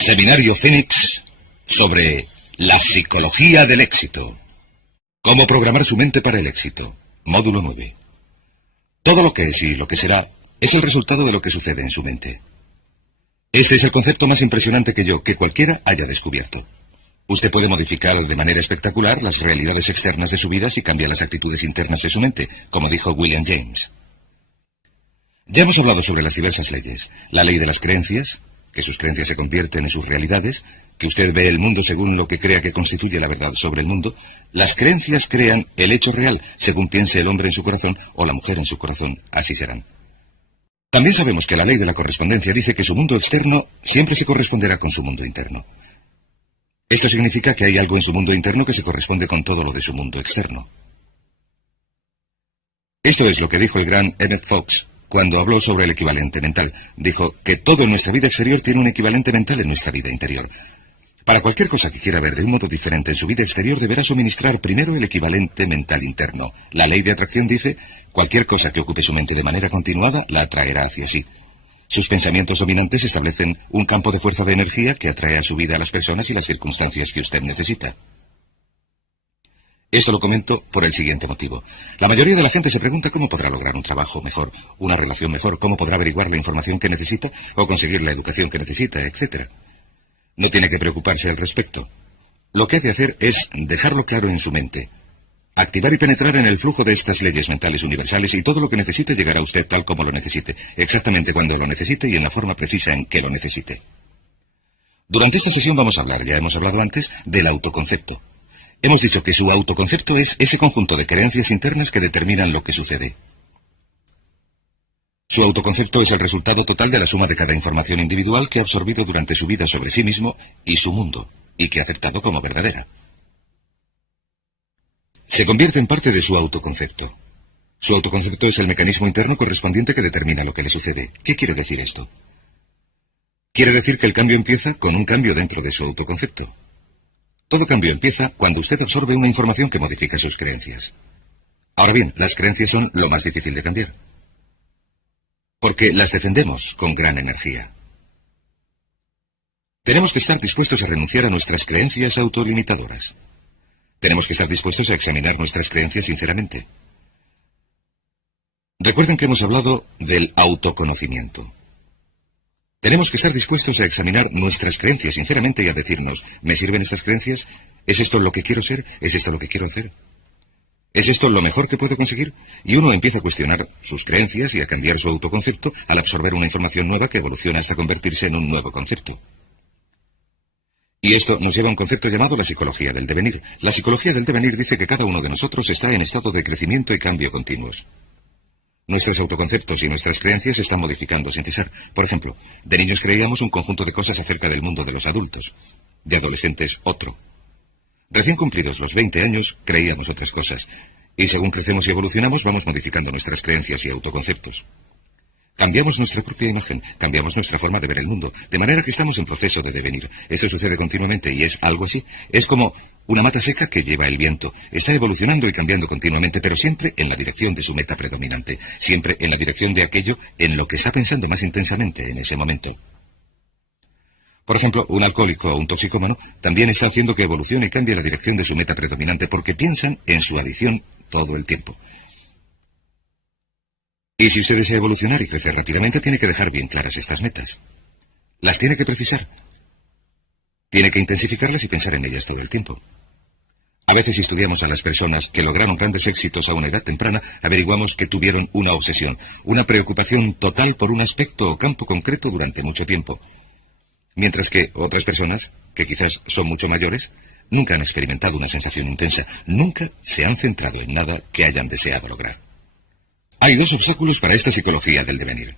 Seminario Fénix sobre la psicología del éxito. Cómo programar su mente para el éxito. Módulo 9. Todo lo que es y lo que será es el resultado de lo que sucede en su mente. Este es el concepto más impresionante que cualquiera haya descubierto. Usted puede modificar de manera espectacular las realidades externas de su vida si cambia las actitudes internas de su mente, como dijo William James. Ya hemos hablado sobre las diversas leyes. La ley de las creencias, que sus creencias se convierten en sus realidades, que usted ve el mundo según lo que crea que constituye la verdad sobre el mundo. Las creencias crean el hecho real, según piense el hombre en su corazón o la mujer en su corazón, así serán. También sabemos que la ley de la correspondencia dice que su mundo externo siempre se corresponderá con su mundo interno. Esto significa que hay algo en su mundo interno que se corresponde con todo lo de su mundo externo. Esto es lo que dijo el gran Emmett Fox cuando habló sobre el equivalente mental. Dijo que todo en nuestra vida exterior tiene un equivalente mental en nuestra vida interior. Para cualquier cosa que quiera ver de un modo diferente en su vida exterior, deberá suministrar primero el equivalente mental interno. La ley de atracción dice: cualquier cosa que ocupe su mente de manera continuada, la atraerá hacia sí. Sus pensamientos dominantes establecen un campo de fuerza de energía que atrae a su vida a las personas y las circunstancias que usted necesita. Esto lo comento por el siguiente motivo. La mayoría de la gente se pregunta cómo podrá lograr un trabajo mejor, una relación mejor, cómo podrá averiguar la información que necesita o conseguir la educación que necesita, etc. No tiene que preocuparse al respecto. Lo que ha de hacer es dejarlo claro en su mente. Activar y penetrar en el flujo de estas leyes mentales universales y todo lo que necesite llegará a usted tal como lo necesite, exactamente cuando lo necesite y en la forma precisa en que lo necesite. Durante esta sesión vamos a hablar, ya hemos hablado antes, del autoconcepto. Hemos dicho que su autoconcepto es ese conjunto de creencias internas que determinan lo que sucede. Su autoconcepto es el resultado total de la suma de cada información individual que ha absorbido durante su vida sobre sí mismo y su mundo, y que ha aceptado como verdadera. Se convierte en parte de su autoconcepto. Su autoconcepto es el mecanismo interno correspondiente que determina lo que le sucede. ¿Qué quiere decir esto? Quiere decir que el cambio empieza con un cambio dentro de su autoconcepto. Todo cambio empieza cuando usted absorbe una información que modifica sus creencias. Ahora bien, las creencias son lo más difícil de cambiar, porque las defendemos con gran energía. Tenemos que estar dispuestos a renunciar a nuestras creencias autolimitadoras. Tenemos que estar dispuestos a examinar nuestras creencias sinceramente. Recuerden que hemos hablado del autoconocimiento. Tenemos que estar dispuestos a examinar nuestras creencias sinceramente y a decirnos: ¿me sirven estas creencias? ¿Es esto lo que quiero ser? ¿Es esto lo que quiero hacer? ¿Es esto lo mejor que puedo conseguir? Y uno empieza a cuestionar sus creencias y a cambiar su autoconcepto al absorber una información nueva que evoluciona hasta convertirse en un nuevo concepto. Y esto nos lleva a un concepto llamado la psicología del devenir. La psicología del devenir dice que cada uno de nosotros está en estado de crecimiento y cambio continuos. Nuestros autoconceptos y nuestras creencias se están modificando sin cesar. Por ejemplo, de niños creíamos un conjunto de cosas acerca del mundo de los adultos. De adolescentes, otro. Recién cumplidos los 20 años, creíamos otras cosas. Y según crecemos y evolucionamos, vamos modificando nuestras creencias y autoconceptos. Cambiamos nuestra propia imagen, cambiamos nuestra forma de ver el mundo, de manera que estamos en proceso de devenir. Esto sucede continuamente y es algo así. Es como una mata seca que lleva el viento. Está evolucionando y cambiando continuamente, pero siempre en la dirección de su meta predominante, siempre en la dirección de aquello en lo que está pensando más intensamente en ese momento. Por ejemplo, un alcohólico o un toxicómano también está haciendo que evolucione y cambie la dirección de su meta predominante porque piensan en su adicción todo el tiempo. Y si usted desea evolucionar y crecer rápidamente, tiene que dejar bien claras estas metas. Las tiene que precisar. Tiene que intensificarlas y pensar en ellas todo el tiempo. A veces, si estudiamos a las personas que lograron grandes éxitos a una edad temprana, averiguamos que tuvieron una obsesión, una preocupación total por un aspecto o campo concreto durante mucho tiempo. Mientras que otras personas, que quizás son mucho mayores, nunca han experimentado una sensación intensa, nunca se han centrado en nada que hayan deseado lograr. Hay dos obstáculos para esta psicología del devenir.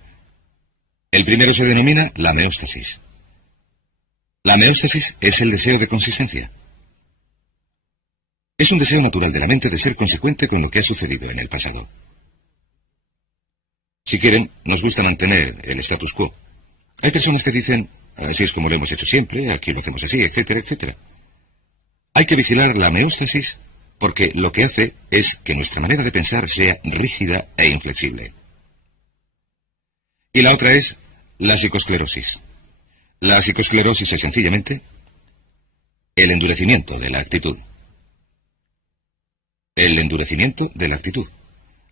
El primero se denomina la meóstasis. La meóstasis es el deseo de consistencia. Es un deseo natural de la mente de ser consecuente con lo que ha sucedido en el pasado. Si quieren, nos gusta mantener el status quo. Hay personas que dicen: así es como lo hemos hecho siempre, aquí lo hacemos así, etcétera, etcétera. Hay que vigilar la meóstasis porque lo que hace es que nuestra manera de pensar sea rígida e inflexible. Y la otra es la psicosclerosis. La psicoesclerosis es sencillamente el endurecimiento de la actitud. El endurecimiento de la actitud.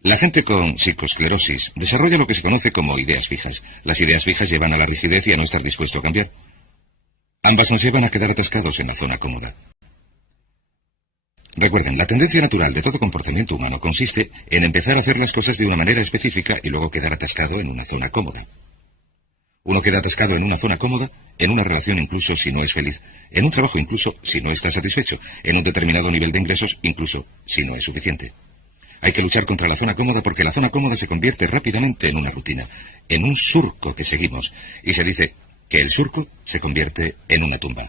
La gente con psicoesclerosis desarrolla lo que se conoce como ideas fijas. Las ideas fijas llevan a la rigidez y a no estar dispuesto a cambiar. Ambas nos llevan a quedar atascados en la zona cómoda. Recuerden, la tendencia natural de todo comportamiento humano consiste en empezar a hacer las cosas de una manera específica y luego quedar atascado en una zona cómoda. Uno queda atascado en una zona cómoda, en una relación incluso si no es feliz, en un trabajo incluso si no está satisfecho, en un determinado nivel de ingresos incluso si no es suficiente. Hay que luchar contra la zona cómoda porque la zona cómoda se convierte rápidamente en una rutina, en un surco que seguimos, y se dice que el surco se convierte en una tumba.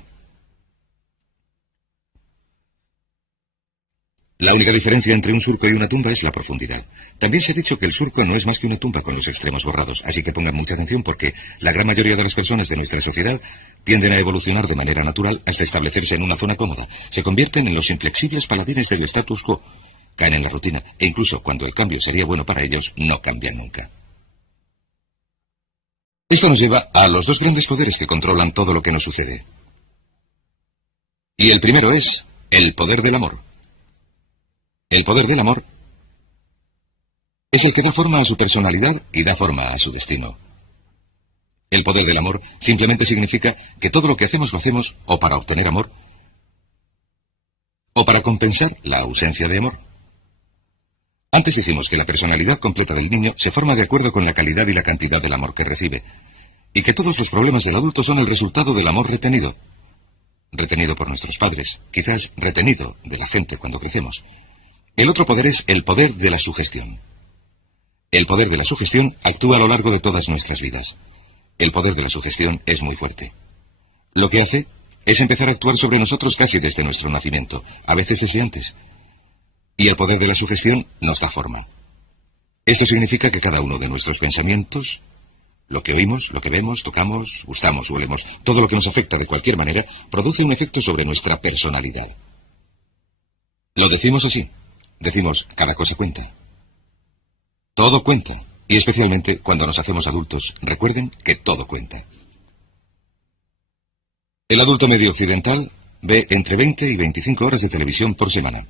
La única diferencia entre un surco y una tumba es la profundidad. También se ha dicho que el surco no es más que una tumba con los extremos borrados, así que pongan mucha atención porque la gran mayoría de las personas de nuestra sociedad tienden a evolucionar de manera natural hasta establecerse en una zona cómoda. Se convierten en los inflexibles paladines del status quo, caen en la rutina e incluso cuando el cambio sería bueno para ellos, no cambian nunca. Esto nos lleva a los dos grandes poderes que controlan todo lo que nos sucede. Y el primero es el poder del amor. El poder del amor es el que da forma a su personalidad y da forma a su destino. El poder del amor simplemente significa que todo lo que hacemos lo hacemos o para obtener amor o para compensar la ausencia de amor. Antes dijimos que la personalidad completa del niño se forma de acuerdo con la calidad y la cantidad del amor que recibe, y que todos los problemas del adulto son el resultado del amor retenido. Retenido por nuestros padres, quizás retenido de la gente cuando crecemos. El otro poder es el poder de la sugestión. El poder de la sugestión actúa a lo largo de todas nuestras vidas. El poder de la sugestión es muy fuerte. Lo que hace es empezar a actuar sobre nosotros casi desde nuestro nacimiento, a veces desde antes. Y el poder de la sugestión nos da forma. Esto significa que cada uno de nuestros pensamientos, lo que oímos, lo que vemos, tocamos, gustamos o olemos, todo lo que nos afecta de cualquier manera, produce un efecto sobre nuestra personalidad. Lo decimos así. Decimos, cada cosa cuenta. Todo cuenta. Y especialmente cuando nos hacemos adultos, recuerden que todo cuenta. El adulto medio occidental ve entre 20 y 25 horas de televisión por semana.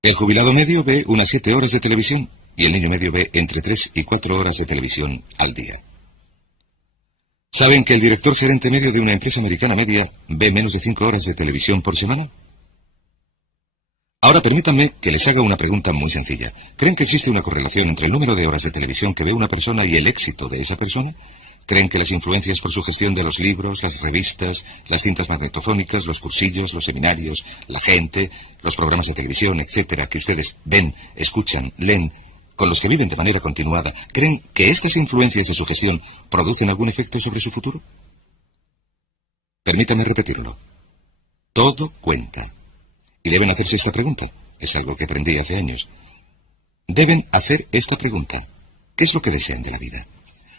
El jubilado medio ve unas 7 horas de televisión y el niño medio ve entre 3 y 4 horas de televisión al día. ¿Saben que el director gerente medio de una empresa americana media ve menos de 5 horas de televisión por semana? Ahora permítanme que les haga una pregunta muy sencilla. ¿Creen que existe una correlación entre el número de horas de televisión que ve una persona y el éxito de esa persona? ¿Creen que las influencias por su gestión de los libros, las revistas, las cintas magnetofónicas, los cursillos, los seminarios, la gente, los programas de televisión, etcétera, que ustedes ven, escuchan, leen, con los que viven de manera continuada, creen que estas influencias de su gestión producen algún efecto sobre su futuro? Permítanme repetirlo. Todo cuenta. Y deben hacerse esta pregunta. Es algo que aprendí hace años. Deben hacer esta pregunta. ¿Qué es lo que desean de la vida?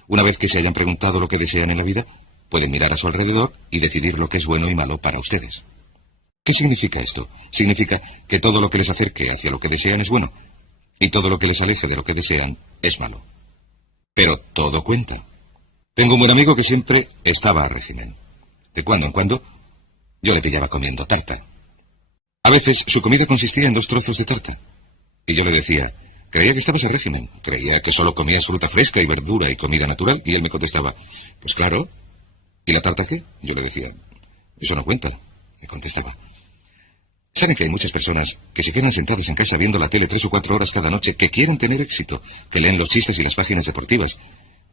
Una vez que se hayan preguntado lo que desean en la vida, pueden mirar a su alrededor y decidir lo que es bueno y malo para ustedes. ¿Qué significa esto? Significa que todo lo que les acerque hacia lo que desean es bueno, y todo lo que les aleje de lo que desean es malo. Pero todo cuenta. Tengo un buen amigo que siempre estaba a régimen. De cuando en cuando, yo le pillaba comiendo tarta. A veces su comida consistía en 2 trozos de tarta. Y yo le decía, creía que estabas a régimen, creía que solo comías fruta fresca y verdura y comida natural. Y él me contestaba, pues claro. ¿Y la tarta qué? Yo le decía, eso no cuenta, me contestaba. ¿Saben que hay muchas personas que se quedan sentadas en casa viendo la tele 3 o 4 horas cada noche, que quieren tener éxito, que leen los chistes y las páginas deportivas,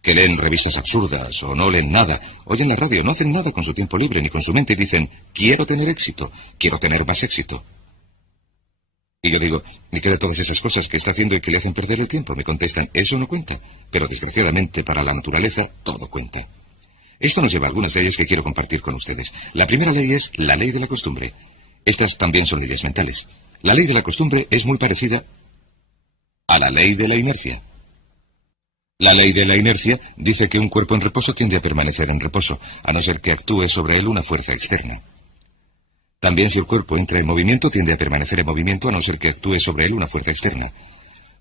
que leen revistas absurdas o no leen nada, oyen la radio, no hacen nada con su tiempo libre ni con su mente y dicen, quiero tener éxito, quiero tener más éxito? Y yo digo, ¿y qué de todas esas cosas que está haciendo y que le hacen perder el tiempo? Me contestan, eso no cuenta, pero desgraciadamente para la naturaleza todo cuenta. Esto nos lleva a algunas leyes que quiero compartir con ustedes. La primera ley es la ley de la costumbre. Estas también son leyes mentales. La ley de la costumbre es muy parecida a la ley de la inercia. La ley de la inercia dice que un cuerpo en reposo tiende a permanecer en reposo, a no ser que actúe sobre él una fuerza externa. También si el cuerpo entra en movimiento, tiende a permanecer en movimiento, a no ser que actúe sobre él una fuerza externa.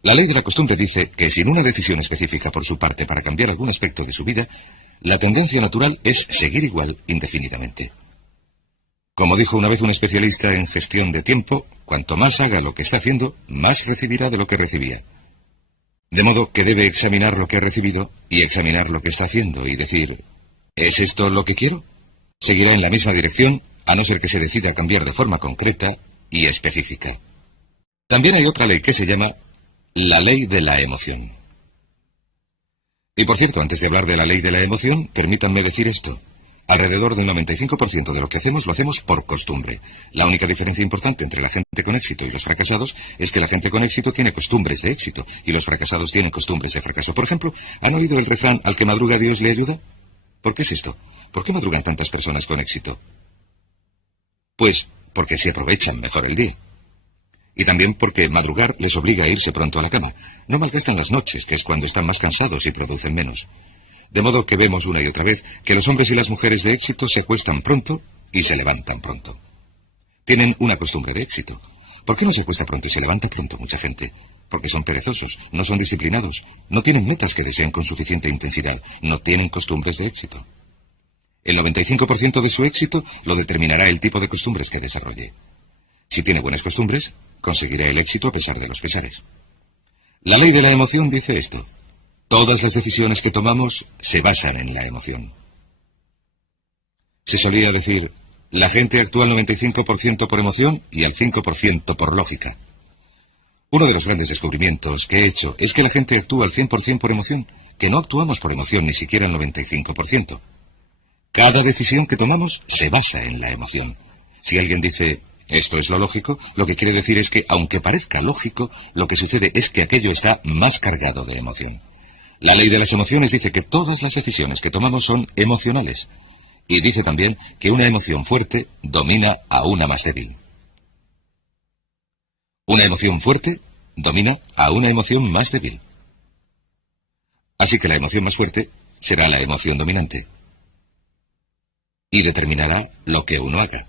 La ley de la costumbre dice que sin una decisión específica por su parte para cambiar algún aspecto de su vida, La tendencia natural es seguir igual indefinidamente. Como dijo una vez un especialista en gestión de tiempo, cuanto más haga lo que está haciendo, más recibirá de lo que recibía. De modo que debe examinar lo que ha recibido y examinar lo que está haciendo y decir, ¿es esto lo que quiero? Seguirá en la misma dirección, a no ser que se decida a cambiar de forma concreta y específica. También hay otra ley que se llama la ley de la emoción. Y por cierto, antes de hablar de la ley de la emoción, permítanme decir esto. Alrededor del 95% de lo que hacemos lo hacemos por costumbre. La única diferencia importante entre la gente con éxito y los fracasados es que la gente con éxito tiene costumbres de éxito y los fracasados tienen costumbres de fracaso. Por ejemplo, ¿han oído el refrán al que madruga Dios le ayuda? ¿Por qué es esto? ¿Por qué madrugan tantas personas con éxito? Pues porque se aprovechan mejor el día. Y también porque madrugar les obliga a irse pronto a la cama. No malgastan las noches, que es cuando están más cansados y producen menos. De modo que vemos una y otra vez que los hombres y las mujeres de éxito se acuestan pronto y se levantan pronto. Tienen una costumbre de éxito. ¿Por qué no se acuesta pronto y se levanta pronto mucha gente? Porque son perezosos, no son disciplinados, no tienen metas que deseen con suficiente intensidad, no tienen costumbres de éxito. El 95% de su éxito lo determinará el tipo de costumbres que desarrolle. Si tiene buenas costumbres, conseguirá el éxito a pesar de los pesares. La ley de la emoción dice esto. Todas las decisiones que tomamos se basan en la emoción. Se solía decir, la gente actúa al 95% por emoción y al 5% por lógica. Uno de los grandes descubrimientos que he hecho es que la gente actúa al 100% por emoción, que no actuamos por emoción ni siquiera al 95%. Cada decisión que tomamos se basa en la emoción. Si alguien dice, esto es lo lógico, lo que quiere decir es que, aunque parezca lógico, lo que sucede es que aquello está más cargado de emoción. La ley de las emociones dice que todas las decisiones que tomamos son emocionales. Y dice también que una emoción fuerte domina a una más débil. Una emoción fuerte domina a una emoción más débil. Así que la emoción más fuerte será la emoción dominante. Y determinará lo que uno haga.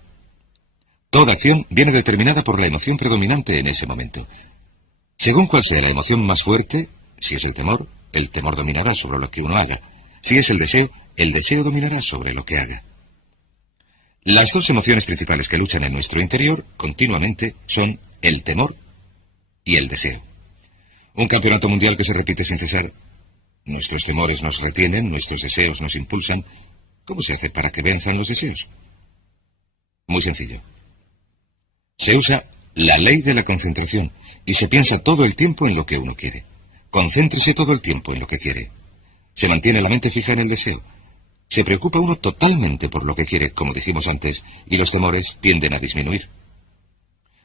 Toda acción viene determinada por la emoción predominante en ese momento. Según cuál sea la emoción más fuerte, si es el temor dominará sobre lo que uno haga. Si es el deseo dominará sobre lo que haga. Las dos emociones principales que luchan en nuestro interior continuamente son el temor y el deseo. Un campeonato mundial que se repite sin cesar. Nuestros temores nos retienen, nuestros deseos nos impulsan. ¿Cómo se hace para que venzan los deseos? Muy sencillo. Se usa la ley de la concentración y se piensa todo el tiempo en lo que uno quiere. Concéntrese todo el tiempo en lo que quiere. Se mantiene la mente fija en el deseo. Se preocupa uno totalmente por lo que quiere, como dijimos antes, y los temores tienden a disminuir.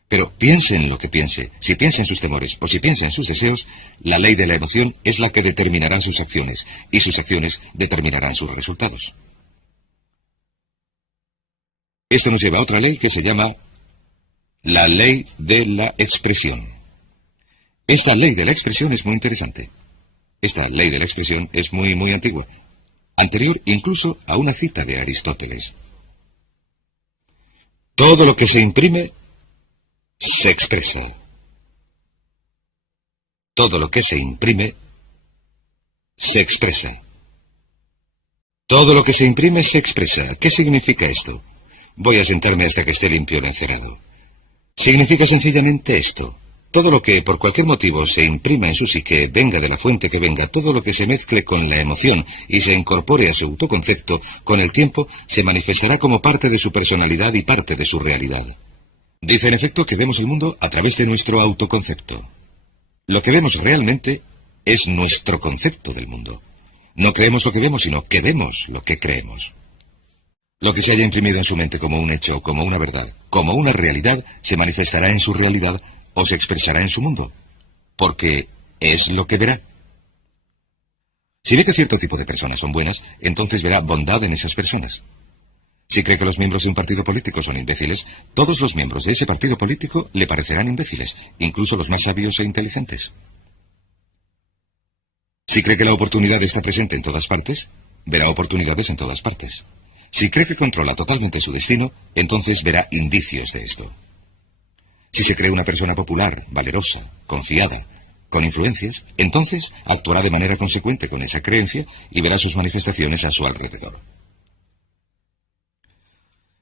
Pero piense en lo que piense, si piensa en sus temores o si piensa en sus deseos, la ley de la emoción es la que determinará sus acciones, y sus acciones determinarán sus resultados. Esto nos lleva a otra ley que se llama la ley de la expresión. Esta ley de la expresión es muy interesante. Esta ley de la expresión es muy antigua, anterior incluso a una cita de Aristóteles. Todo lo que se imprime se expresa. Todo lo que se imprime se expresa. Todo lo que se imprime se expresa. ¿Qué significa esto? Voy a sentarme hasta que esté limpio el encerado. Significa sencillamente esto. Todo lo que, por cualquier motivo, se imprima en su psique, venga de la fuente que venga, todo lo que se mezcle con la emoción y se incorpore a su autoconcepto, con el tiempo se manifestará como parte de su personalidad y parte de su realidad. Dice en efecto que vemos el mundo a través de nuestro autoconcepto. Lo que vemos realmente es nuestro concepto del mundo. No creemos lo que vemos, sino que vemos lo que creemos. Lo que se haya imprimido en su mente como un hecho, como una verdad, como una realidad, se manifestará en su realidad o se expresará en su mundo, porque es lo que verá. Si ve que cierto tipo de personas son buenas, entonces verá bondad en esas personas. Si cree que los miembros de un partido político son imbéciles, todos los miembros de ese partido político le parecerán imbéciles, incluso los más sabios e inteligentes. Si cree que la oportunidad está presente en todas partes, verá oportunidades en todas partes. Si cree que controla totalmente su destino, entonces verá indicios de esto. Si se cree una persona popular, valerosa, confiada, con influencias, entonces actuará de manera consecuente con esa creencia y verá sus manifestaciones a su alrededor.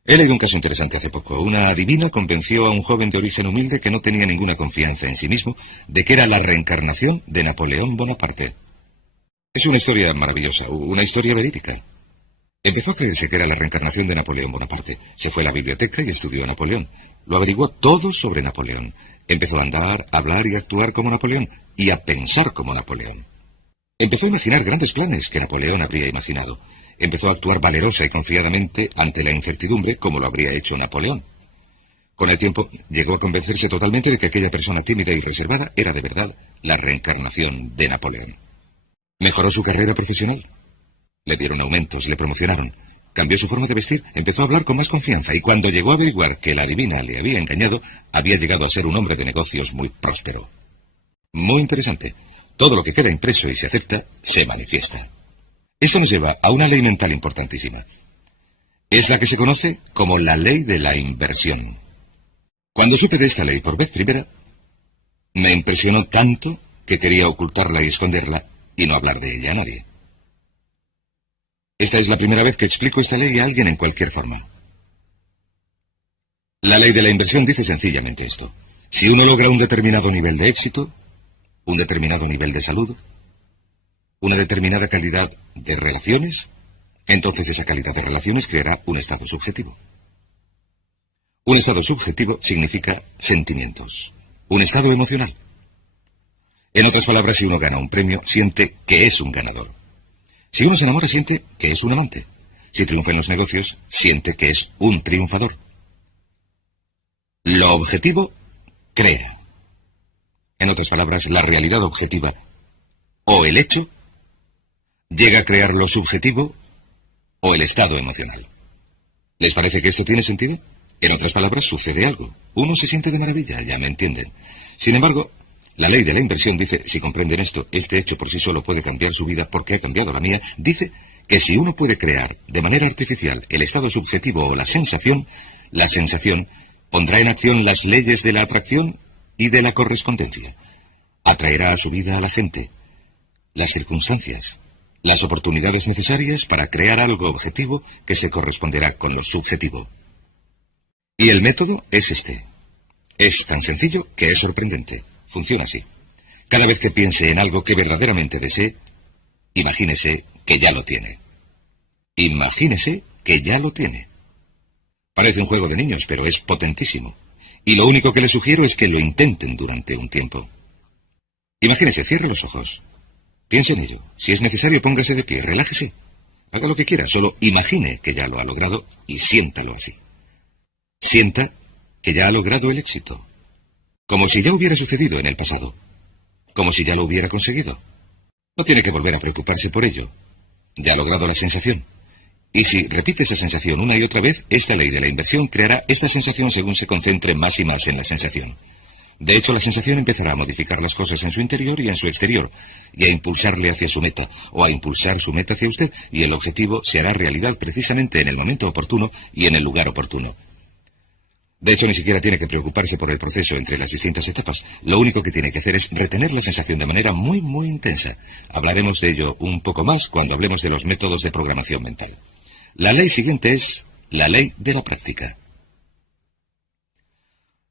He leído un caso interesante hace poco. Una adivina convenció a un joven de origen humilde que no tenía ninguna confianza en sí mismo de que era la reencarnación de Napoleón Bonaparte. Es una historia maravillosa, una historia verídica. Empezó a creerse que era la reencarnación de Napoleón Bonaparte. Se fue a la biblioteca y estudió a Napoleón. Lo averiguó todo sobre Napoleón. Empezó a andar, a hablar y a actuar como Napoleón, y a pensar como Napoleón. Empezó a imaginar grandes planes que Napoleón habría imaginado. Empezó a actuar valerosa y confiadamente ante la incertidumbre como lo habría hecho Napoleón. Con el tiempo llegó a convencerse totalmente de que aquella persona tímida y reservada era de verdad la reencarnación de Napoleón. Mejoró su carrera profesional. Le dieron aumentos, le promocionaron. Cambió su forma de vestir, empezó a hablar con más confianza y cuando llegó a averiguar que la adivina le había engañado, había llegado a ser un hombre de negocios muy próspero. Muy interesante. Todo lo que queda impreso y se acepta, se manifiesta. Esto nos lleva a una ley mental importantísima. Es la que se conoce como la ley de la inversión. Cuando supe de esta ley por vez primera, me impresionó tanto que quería ocultarla y esconderla y no hablar de ella a nadie. Esta es la primera vez que explico esta ley a alguien en cualquier forma. La ley de la inversión dice sencillamente esto. Si uno logra un determinado nivel de éxito, un determinado nivel de salud, una determinada calidad de relaciones, entonces esa calidad de relaciones creará un estado subjetivo. Un estado subjetivo significa sentimientos, un estado emocional. En otras palabras, si uno gana un premio, siente que es un ganador. Si uno se enamora, siente que es un amante. Si triunfa en los negocios, siente que es un triunfador. Lo objetivo crea. En otras palabras, la realidad objetiva o el hecho llega a crear lo subjetivo o el estado emocional. ¿Les parece que esto tiene sentido? En otras palabras, sucede algo. Uno se siente de maravilla, ya me entienden. Sin embargo, la ley de la inversión dice, si comprenden esto, este hecho por sí solo puede cambiar su vida porque ha cambiado la mía. Dice que si uno puede crear de manera artificial el estado subjetivo o la sensación pondrá en acción las leyes de la atracción y de la correspondencia. Atraerá a su vida a la gente, las circunstancias, las oportunidades necesarias para crear algo objetivo que se corresponderá con lo subjetivo. Y el método es este. Es tan sencillo que es sorprendente. Funciona así. Cada vez que piense en algo que verdaderamente desee, imagínese que ya lo tiene. Imagínese que ya lo tiene. Parece un juego de niños, pero es potentísimo. Y lo único que les sugiero es que lo intenten durante un tiempo. Imagínese, cierre los ojos. Piense en ello. Si es necesario, póngase de pie, relájese. Haga lo que quiera, solo imagine que ya lo ha logrado y siéntalo así. Sienta que ya ha logrado el éxito. Como si ya hubiera sucedido en el pasado. Como si ya lo hubiera conseguido. No tiene que volver a preocuparse por ello. Ya ha logrado la sensación. Y si repite esa sensación una y otra vez, esta ley de la inversión creará esta sensación según se concentre más y más en la sensación. De hecho, la sensación empezará a modificar las cosas en su interior y en su exterior, y a impulsarle hacia su meta, o a impulsar su meta hacia usted, y el objetivo se hará realidad precisamente en el momento oportuno y en el lugar oportuno. De hecho, ni siquiera tiene que preocuparse por el proceso entre las distintas etapas. Lo único que tiene que hacer es retener la sensación de manera muy, muy intensa. Hablaremos de ello un poco más cuando hablemos de los métodos de programación mental. La ley siguiente es la ley de la práctica.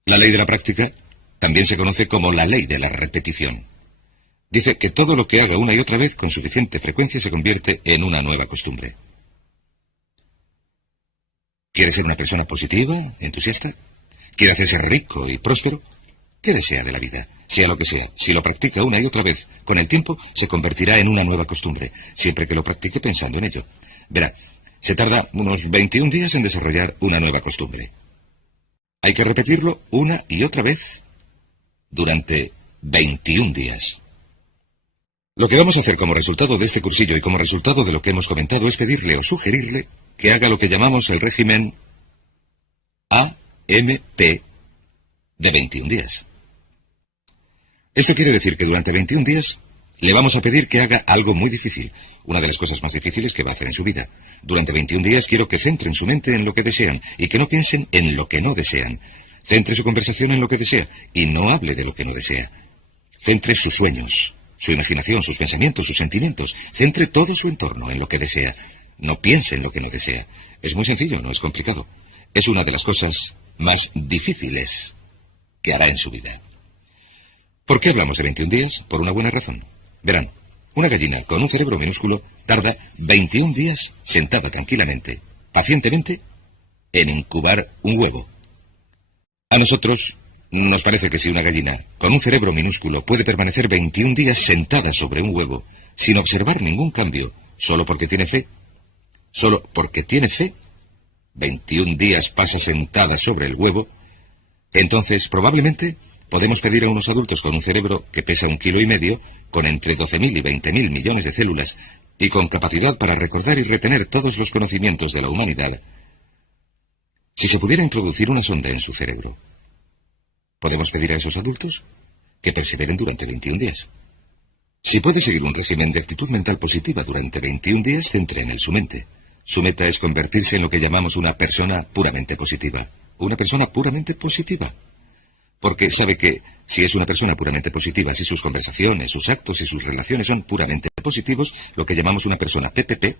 La ley de la práctica también se conoce como la ley de la repetición. Dice que todo lo que haga una y otra vez con suficiente frecuencia se convierte en una nueva costumbre. ¿Quiere ser una persona positiva, entusiasta? ¿Quiere hacerse rico y próspero? ¿Qué desea de la vida? Sea lo que sea, si lo practica una y otra vez, con el tiempo se convertirá en una nueva costumbre, siempre que lo practique pensando en ello. Verá, se tarda unos 21 días en desarrollar una nueva costumbre. Hay que repetirlo una y otra vez durante 21 días. Lo que vamos a hacer como resultado de este cursillo y como resultado de lo que hemos comentado es pedirle o sugerirle que haga lo que llamamos el régimen AMP de 21 días. Esto quiere decir que durante 21 días le vamos a pedir que haga algo muy difícil, una de las cosas más difíciles que va a hacer en su vida. Durante 21 días quiero que centren su mente en lo que desean y que no piensen en lo que no desean. Centre su conversación en lo que desea y no hable de lo que no desea. Centre sus sueños, su imaginación, sus pensamientos, sus sentimientos. Centre todo su entorno en lo que desea. No piense en lo que no desea. Es muy sencillo, no es complicado. Es una de las cosas más difíciles que hará en su vida. ¿Por qué hablamos de 21 días? Por una buena razón. Verán, una gallina con un cerebro minúsculo tarda 21 días sentada tranquilamente, pacientemente, en incubar un huevo. A nosotros nos parece que si una gallina con un cerebro minúsculo puede permanecer 21 días sentada sobre un huevo sin observar ningún cambio, solo porque tiene fe, 21 días pasa sentada sobre el huevo, entonces probablemente podemos pedir a unos adultos con un cerebro que pesa 1,5 kilos, con entre 12.000 y 20.000 millones de células y con capacidad para recordar y retener todos los conocimientos de la humanidad, si se pudiera introducir una sonda en su cerebro. Podemos pedir a esos adultos que perseveren durante 21 días. Si puede seguir un régimen de actitud mental positiva durante 21 días, centre en él su mente. Su meta es convertirse en lo que llamamos una persona puramente positiva. Una persona puramente positiva. Porque sabe que si es una persona puramente positiva, si sus conversaciones, sus actos y sus relaciones son puramente positivos, lo que llamamos una persona PPP,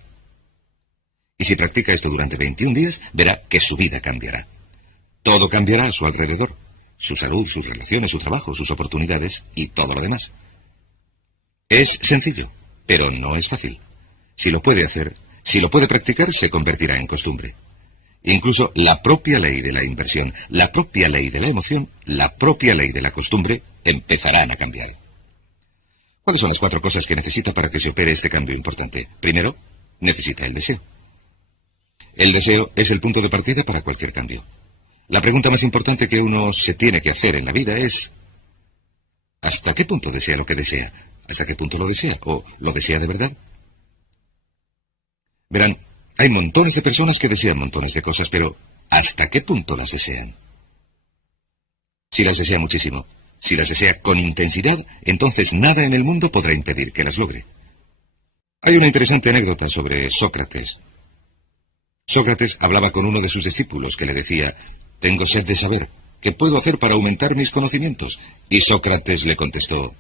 y si practica esto durante 21 días, verá que su vida cambiará. Todo cambiará a su alrededor. Su salud, sus relaciones, su trabajo, sus oportunidades y todo lo demás. Es sencillo, pero no es fácil. Si lo puede hacer, si lo puede practicar, se convertirá en costumbre. Incluso la propia ley de la inversión, la propia ley de la emoción, la propia ley de la costumbre empezarán a cambiar. ¿Cuáles son las 4 cosas que necesita para que se opere este cambio importante? Primero, necesita el deseo. El deseo es el punto de partida para cualquier cambio. La pregunta más importante que uno se tiene que hacer en la vida es: ¿hasta qué punto desea lo que desea? ¿Hasta qué punto lo desea? ¿O lo desea de verdad? Verán, hay montones de personas que desean montones de cosas, pero ¿hasta qué punto las desean? Si las desea muchísimo, si las desea con intensidad, entonces nada en el mundo podrá impedir que las logre. Hay una interesante anécdota sobre Sócrates. Sócrates hablaba con uno de sus discípulos que le decía: «Tengo sed de saber, ¿qué puedo hacer para aumentar mis conocimientos?». Y Sócrates le contestó: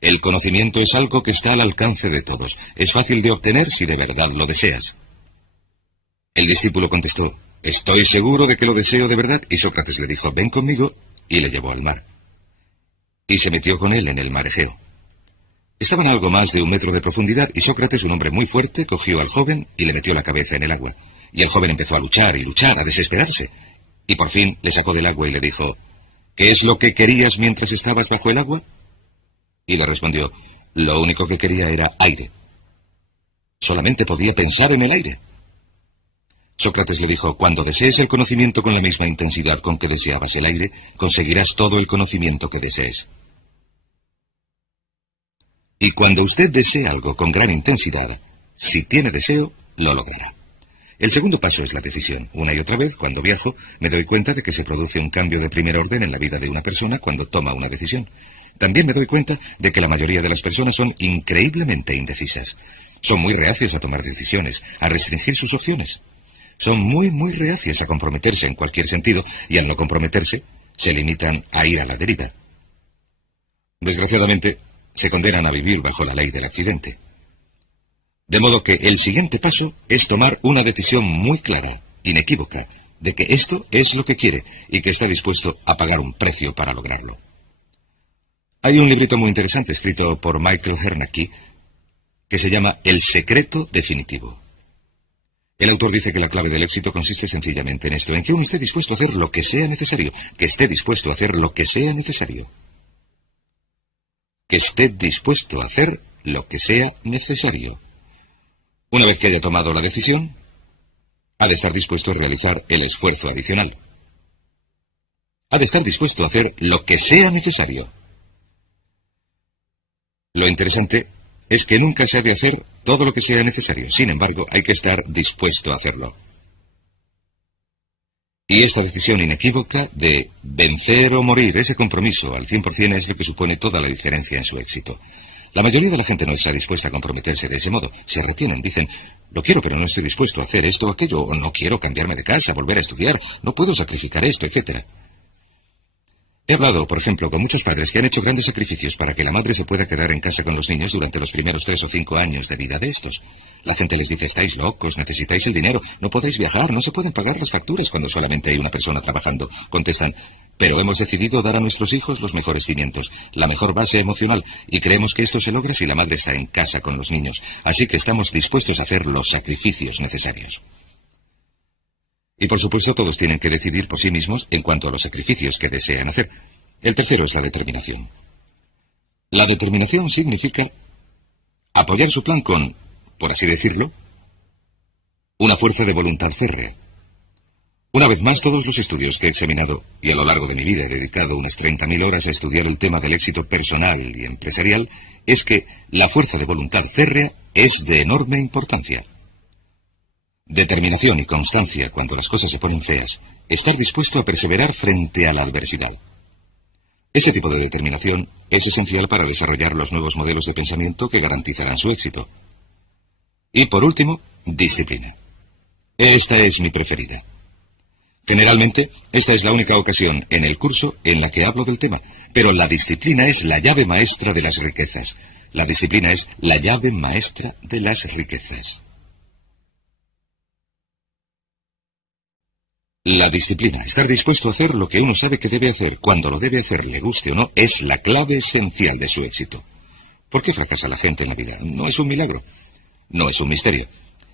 «El conocimiento es algo que está al alcance de todos. Es fácil de obtener si de verdad lo deseas». El discípulo contestó: «Estoy seguro de que lo deseo de verdad». Y Sócrates le dijo: «Ven conmigo», y le llevó al mar. Y se metió con él en el mar Egeo. Estaban a algo más de 1 metro de profundidad, y Sócrates, un hombre muy fuerte, cogió al joven y le metió la cabeza en el agua. Y el joven empezó a luchar y luchar, a desesperarse. Y por fin le sacó del agua y le dijo: «¿Qué es lo que querías mientras estabas bajo el agua?». Y le respondió: «Lo único que quería era aire. Solamente podía pensar en el aire». Sócrates le dijo: «Cuando desees el conocimiento con la misma intensidad con que deseabas el aire, conseguirás todo el conocimiento que desees. Y cuando usted desee algo con gran intensidad, si tiene deseo, lo logrará». El segundo paso es la decisión. Una y otra vez, cuando viajo, me doy cuenta de que se produce un cambio de primer orden en la vida de una persona cuando toma una decisión. También me doy cuenta de que la mayoría de las personas son increíblemente indecisas. Son muy reacias a tomar decisiones, a restringir sus opciones. Son muy reacias a comprometerse en cualquier sentido, y al no comprometerse, se limitan a ir a la deriva. Desgraciadamente, se condenan a vivir bajo la ley del accidente. De modo que el siguiente paso es tomar una decisión muy clara, inequívoca, de que esto es lo que quiere y que está dispuesto a pagar un precio para lograrlo. Hay un librito muy interesante escrito por Michael Hernacki que se llama El secreto definitivo. El autor dice que la clave del éxito consiste sencillamente en esto, en que uno esté dispuesto a hacer lo que sea necesario, que esté dispuesto a hacer lo que sea necesario. Que esté dispuesto a hacer lo que sea necesario. Una vez que haya tomado la decisión, ha de estar dispuesto a realizar el esfuerzo adicional. Ha de estar dispuesto a hacer lo que sea necesario. Lo interesante es que nunca se ha de hacer todo lo que sea necesario. Sin embargo, hay que estar dispuesto a hacerlo. Y esta decisión inequívoca de vencer o morir, ese compromiso al 100% es lo que supone toda la diferencia en su éxito. La mayoría de la gente no está dispuesta a comprometerse de ese modo. Se retienen, dicen: «Lo quiero, pero no estoy dispuesto a hacer esto o aquello», o «no quiero cambiarme de casa, volver a estudiar, no puedo sacrificar esto», etc. He hablado, por ejemplo, con muchos padres que han hecho grandes sacrificios para que la madre se pueda quedar en casa con los niños durante los primeros 3 o 5 años de vida de estos. La gente les dice, estáis locos, necesitáis el dinero, no podéis viajar, no se pueden pagar las facturas cuando solamente hay una persona trabajando. Contestan, pero hemos decidido dar a nuestros hijos los mejores cimientos, la mejor base emocional, y creemos que esto se logra si la madre está en casa con los niños. Así que estamos dispuestos a hacer los sacrificios necesarios. Y por supuesto todos tienen que decidir por sí mismos en cuanto a los sacrificios que desean hacer. El tercero es la determinación. La determinación significa apoyar su plan con, por así decirlo, una fuerza de voluntad férrea. Una vez más, todos los estudios que he examinado, y a lo largo de mi vida he dedicado unas 30.000 horas a estudiar el tema del éxito personal y empresarial, es que la fuerza de voluntad férrea es de enorme importancia. Determinación y constancia cuando las cosas se ponen feas. Estar dispuesto a perseverar frente a la adversidad. Ese tipo de determinación es esencial para desarrollar los nuevos modelos de pensamiento que garantizarán su éxito. Y por último, disciplina. Esta es mi preferida. Generalmente, esta es la única ocasión en el curso en la que hablo del tema, pero la disciplina es la llave maestra de las riquezas. La disciplina es la llave maestra de las riquezas. La disciplina, estar dispuesto a hacer lo que uno sabe que debe hacer, cuando lo debe hacer, le guste o no, es la clave esencial de su éxito. ¿Por qué fracasa la gente en la vida? No es un milagro, no es un misterio.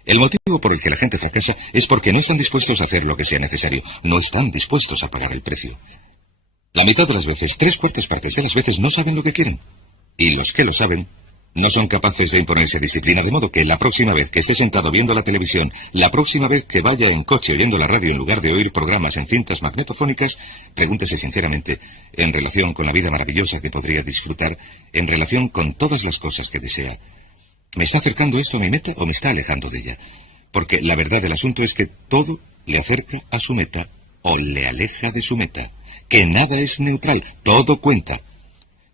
El motivo por el que la gente fracasa es porque no están dispuestos a hacer lo que sea necesario, no están dispuestos a pagar el precio. La mitad de las veces, 3/4 partes de las veces no saben lo que quieren. Y los que lo saben no son capaces de imponerse disciplina, de modo que la próxima vez que esté sentado viendo la televisión, la próxima vez que vaya en coche oyendo la radio en lugar de oír programas en cintas magnetofónicas, pregúntese sinceramente, en relación con la vida maravillosa que podría disfrutar, en relación con todas las cosas que desea, ¿me está acercando esto a mi meta o me está alejando de ella? Porque la verdad del asunto es que todo le acerca a su meta o le aleja de su meta, que nada es neutral, todo cuenta,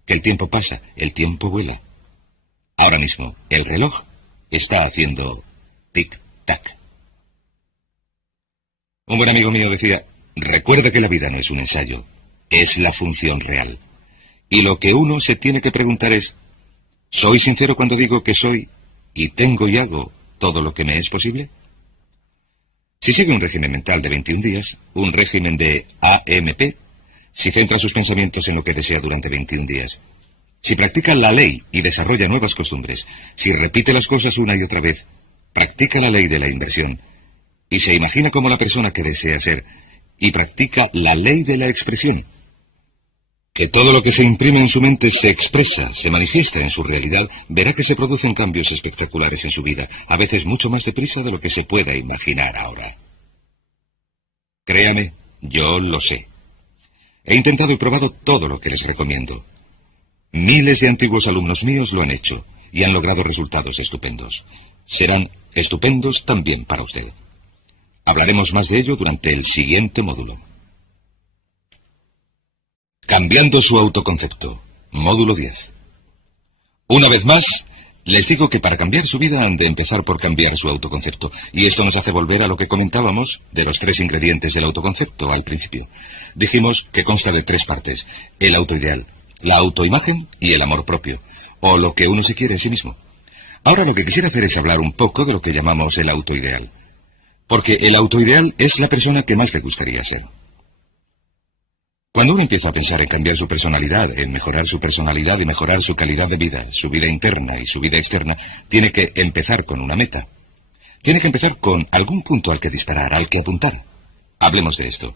que el tiempo pasa, el tiempo vuela. Ahora mismo, el reloj está haciendo tic-tac. Un buen amigo mío decía, recuerda que la vida no es un ensayo, es la función real. Y lo que uno se tiene que preguntar es, ¿soy sincero cuando digo que soy y tengo y hago todo lo que me es posible? Si sigue un régimen mental de 21 días, un régimen de AMP, si centra sus pensamientos en lo que desea durante 21 días, si practica la ley y desarrolla nuevas costumbres, si repite las cosas una y otra vez, practica la ley de la inversión, y se imagina como la persona que desea ser, y practica la ley de la expresión, que todo lo que se imprime en su mente se expresa, se manifiesta en su realidad, verá que se producen cambios espectaculares en su vida, a veces mucho más deprisa de lo que se pueda imaginar ahora. Créame, yo lo sé. He intentado y probado todo lo que les recomiendo. Miles de antiguos alumnos míos lo han hecho y han logrado resultados estupendos. Serán estupendos también para usted. Hablaremos más de ello durante el siguiente módulo. Cambiando su autoconcepto. Módulo 10. Una vez más, les digo que para cambiar su vida han de empezar por cambiar su autoconcepto. Y esto nos hace volver a lo que comentábamos de los 3 ingredientes del autoconcepto al principio. Dijimos que consta de 3 partes. El autoideal, la autoimagen y el amor propio, o lo que uno se quiere a sí mismo. Ahora lo que quisiera hacer es hablar un poco de lo que llamamos el autoideal. Porque el autoideal es la persona que más le gustaría ser. Cuando uno empieza a pensar en cambiar su personalidad, en mejorar su personalidad y mejorar su calidad de vida, su vida interna y su vida externa, tiene que empezar con una meta. Tiene que empezar con algún punto al que disparar, al que apuntar. Hablemos de esto.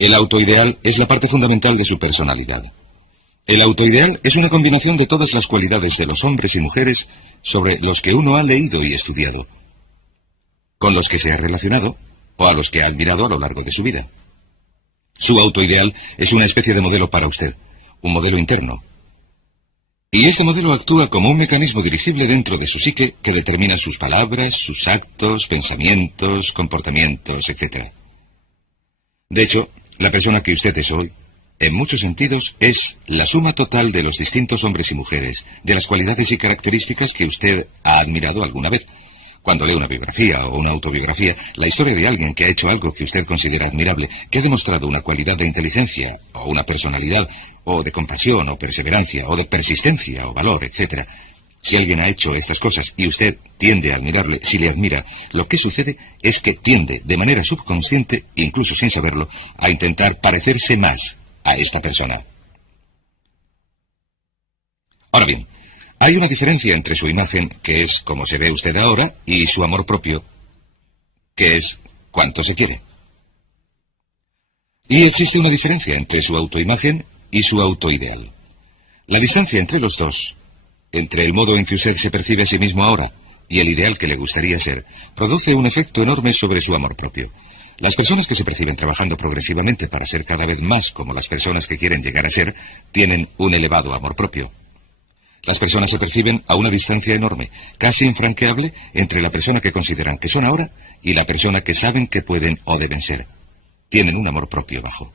El autoideal es la parte fundamental de su personalidad. El autoideal es una combinación de todas las cualidades de los hombres y mujeres sobre los que uno ha leído y estudiado, con los que se ha relacionado o a los que ha admirado a lo largo de su vida. Su autoideal es una especie de modelo para usted, un modelo interno. Y este modelo actúa como un mecanismo dirigible dentro de su psique que determina sus palabras, sus actos, pensamientos, comportamientos, etc. De hecho, la persona que usted es hoy, en muchos sentidos, es la suma total de los distintos hombres y mujeres, de las cualidades y características que usted ha admirado alguna vez, Cuando lee una biografía o una autobiografía, la historia de alguien que ha hecho algo que usted considera admirable, que ha demostrado una cualidad de inteligencia, o una personalidad, o de compasión, o perseverancia, o de persistencia, o valor, etc. Si alguien ha hecho estas cosas y usted tiende a admirarle, si le admira, lo que sucede es que tiende, de manera subconsciente, incluso sin saberlo, a intentar parecerse más a esta persona. Ahora bien, hay una diferencia entre su imagen, que es como se ve usted ahora, y su amor propio, que es cuánto se quiere. Y existe una diferencia entre su autoimagen y su autoideal. La distancia entre los dos, entre el modo en que usted se percibe a sí mismo ahora y el ideal que le gustaría ser, produce un efecto enorme sobre su amor propio. Las personas que se perciben trabajando progresivamente para ser cada vez más como las personas que quieren llegar a ser, tienen un elevado amor propio. Las personas se perciben a una distancia enorme, casi infranqueable, entre la persona que consideran que son ahora y la persona que saben que pueden o deben ser. Tienen un amor propio bajo.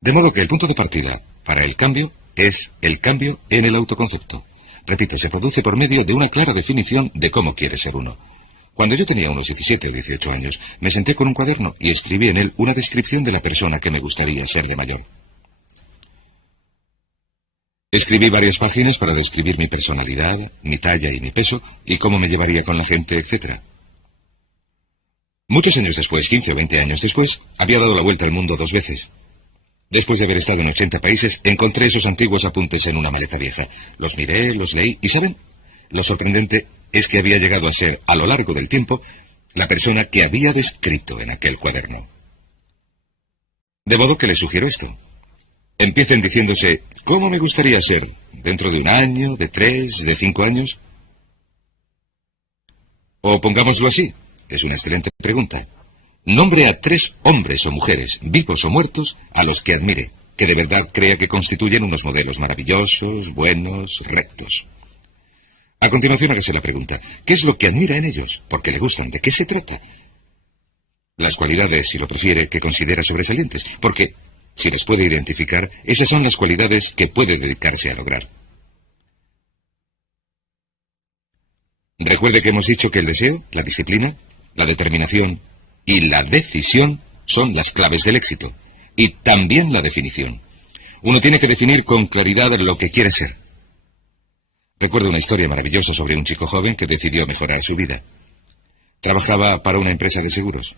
De modo que el punto de partida para el cambio es el cambio en el autoconcepto. Repito, se produce por medio de una clara definición de cómo quiere ser uno. Cuando yo tenía unos 17 o 18 años, me senté con un cuaderno y escribí en él una descripción de la persona que me gustaría ser de mayor. Escribí varias páginas para describir mi personalidad, mi talla y mi peso, y cómo me llevaría con la gente, etc. Muchos años después, 15 o 20 años después, había dado la vuelta al mundo 2 veces. Después de haber estado en 80 países, encontré esos antiguos apuntes en una maleta vieja. Los miré, los leí, y ¿saben? Lo sorprendente es que había llegado a ser, a lo largo del tiempo, la persona que había descrito en aquel cuaderno. De modo que les sugiero esto. Empiecen diciéndose, ¿cómo me gustaría ser? ¿Dentro de 1 año, de 3, de 5 años? O pongámoslo así, es una excelente pregunta. Nombre a 3 hombres o mujeres, vivos o muertos, a los que admire, que de verdad crea que constituyen unos modelos maravillosos, buenos, rectos. A continuación hágase la pregunta, ¿qué es lo que admira en ellos? ¿Por qué le gustan? ¿De qué se trata? Las cualidades, si lo prefiere, que considera sobresalientes, porque si les puede identificar, esas son las cualidades que puede dedicarse a lograr. Recuerde que hemos dicho que el deseo, la disciplina, la determinación y la decisión son las claves del éxito, y también la definición. Uno tiene que definir con claridad lo que quiere ser. Recuerdo una historia maravillosa sobre un chico joven que decidió mejorar su vida. Trabajaba para una empresa de seguros.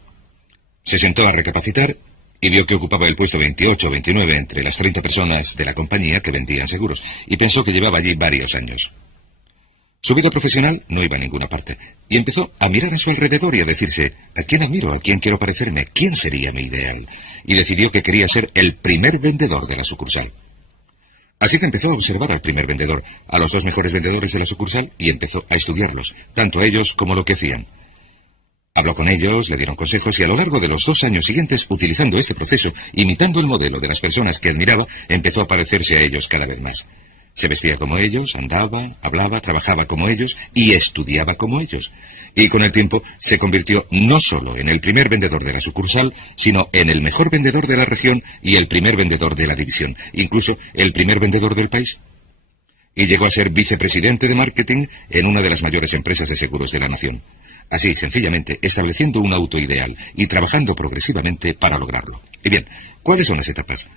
Se sentó a recapacitar y vio que ocupaba el puesto 28 o 29 entre las 30 personas de la compañía que vendían seguros, y pensó que llevaba allí varios años. Su vida profesional no iba a ninguna parte, y empezó a mirar a su alrededor y a decirse, ¿a quién admiro? ¿A quién quiero parecerme? ¿Quién sería mi ideal? Y decidió que quería ser el primer vendedor de la sucursal. Así que empezó a observar al primer vendedor, a los 2 mejores vendedores de la sucursal, y empezó a estudiarlos, tanto a ellos como lo que hacían. Habló con ellos, le dieron consejos, y a lo largo de los 2 años siguientes, utilizando este proceso, imitando el modelo de las personas que admiraba, empezó a parecerse a ellos cada vez más. Se vestía como ellos, andaba, hablaba, trabajaba como ellos y estudiaba como ellos. Y con el tiempo se convirtió no solo en el primer vendedor de la sucursal, sino en el mejor vendedor de la región y el primer vendedor de la división, incluso el primer vendedor del país. Y llegó a ser vicepresidente de marketing en una de las mayores empresas de seguros de la nación. Así, sencillamente, estableciendo un autoideal y trabajando progresivamente para lograrlo. Y bien, ¿cuáles son las etapas?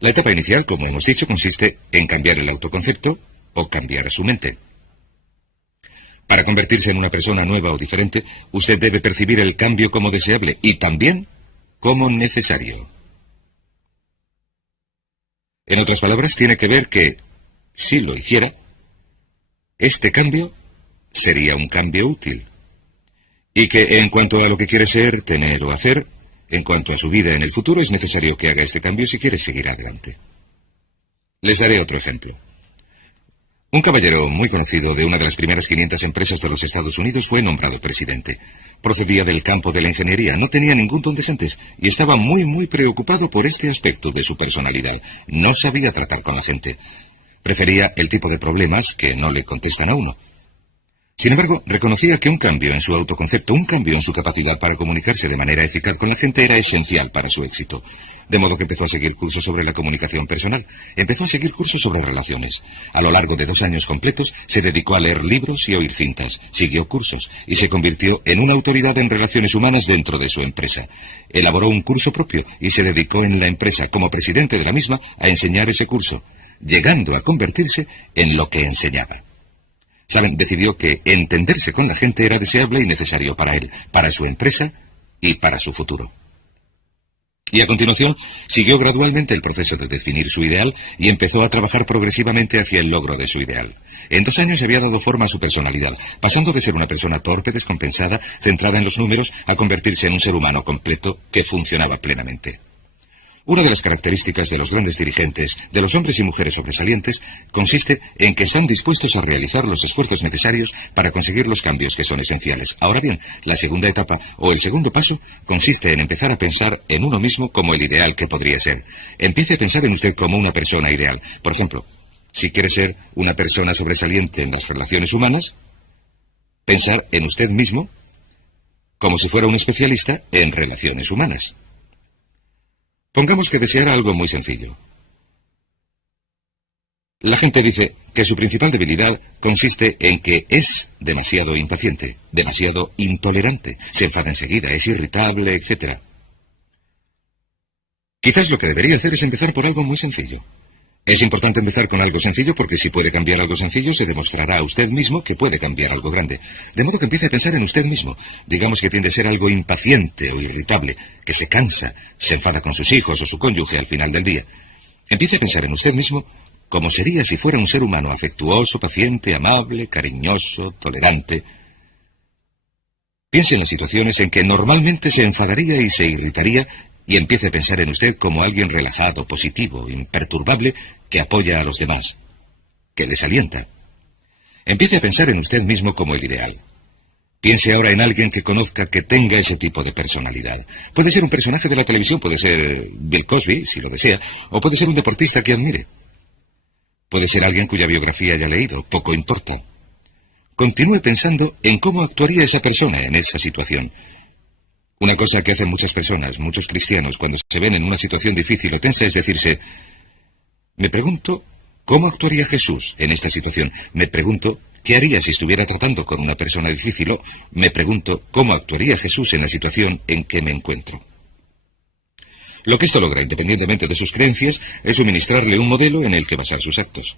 La etapa inicial, como hemos dicho, consiste en cambiar el autoconcepto o cambiar su mente. Para convertirse en una persona nueva o diferente, usted debe percibir el cambio como deseable y también como necesario. En otras palabras, tiene que ver que, si lo hiciera, este cambio sería un cambio útil. Y que en cuanto a lo que quiere ser, tener o hacer, en cuanto a su vida en el futuro, es necesario que haga este cambio si quiere seguir adelante. Les daré otro ejemplo. Un caballero muy conocido de una de las primeras 500 empresas de los Estados Unidos fue nombrado presidente. Procedía del campo de la ingeniería, no tenía ningún don de gentes y estaba muy preocupado por este aspecto de su personalidad. No sabía tratar con la gente. Prefería el tipo de problemas que no le contestan a uno. Sin embargo, reconocía que un cambio en su autoconcepto, un cambio en su capacidad para comunicarse de manera eficaz con la gente era esencial para su éxito. De modo que empezó a seguir cursos sobre la comunicación personal, empezó a seguir cursos sobre relaciones. A lo largo de 2 años completos se dedicó a leer libros y oír cintas, siguió cursos y se convirtió en una autoridad en relaciones humanas dentro de su empresa. Elaboró un curso propio y se dedicó en la empresa, como presidente de la misma, a enseñar ese curso, llegando a convertirse en lo que enseñaba. Saben, decidió que entenderse con la gente era deseable y necesario para él, para su empresa y para su futuro. Y a continuación, siguió gradualmente el proceso de definir su ideal y empezó a trabajar progresivamente hacia el logro de su ideal. En 2 años había dado forma a su personalidad, pasando de ser una persona torpe, descompensada, centrada en los números, a convertirse en un ser humano completo que funcionaba plenamente. Una de las características de los grandes dirigentes, de los hombres y mujeres sobresalientes, consiste en que están dispuestos a realizar los esfuerzos necesarios para conseguir los cambios que son esenciales. Ahora bien, la segunda etapa, o el segundo paso, consiste en empezar a pensar en uno mismo como el ideal que podría ser. Empiece a pensar en usted como una persona ideal. Por ejemplo, si quiere ser una persona sobresaliente en las relaciones humanas, pensar en usted mismo como si fuera un especialista en relaciones humanas. Pongamos que deseara algo muy sencillo. La gente dice que su principal debilidad consiste en que es demasiado impaciente, demasiado intolerante, se enfada enseguida, es irritable, etc. Quizás lo que debería hacer es empezar por algo muy sencillo. Es importante empezar con algo sencillo porque si puede cambiar algo sencillo se demostrará a usted mismo que puede cambiar algo grande. De modo que empiece a pensar en usted mismo. Digamos que tiende a ser algo impaciente o irritable, que se cansa, se enfada con sus hijos o su cónyuge al final del día. Empiece a pensar en usted mismo como sería si fuera un ser humano afectuoso, paciente, amable, cariñoso, tolerante. Piense en las situaciones en que normalmente se enfadaría y se irritaría y empiece a pensar en usted como alguien relajado, positivo, imperturbable, que apoya a los demás, que les alienta. Empiece a pensar en usted mismo como el ideal. Piense ahora en alguien que conozca que tenga ese tipo de personalidad. Puede ser un personaje de la televisión, puede ser Bill Cosby, si lo desea, o puede ser un deportista que admire. Puede ser alguien cuya biografía haya leído, poco importa. Continúe pensando en cómo actuaría esa persona en esa situación. Una cosa que hacen muchas personas, muchos cristianos, cuando se ven en una situación difícil o tensa es decirse, me pregunto, ¿cómo actuaría Jesús en esta situación? Me pregunto, ¿qué haría si estuviera tratando con una persona difícil? O me pregunto, ¿cómo actuaría Jesús en la situación en que me encuentro? Lo que esto logra, independientemente de sus creencias, es suministrarle un modelo en el que basar sus actos.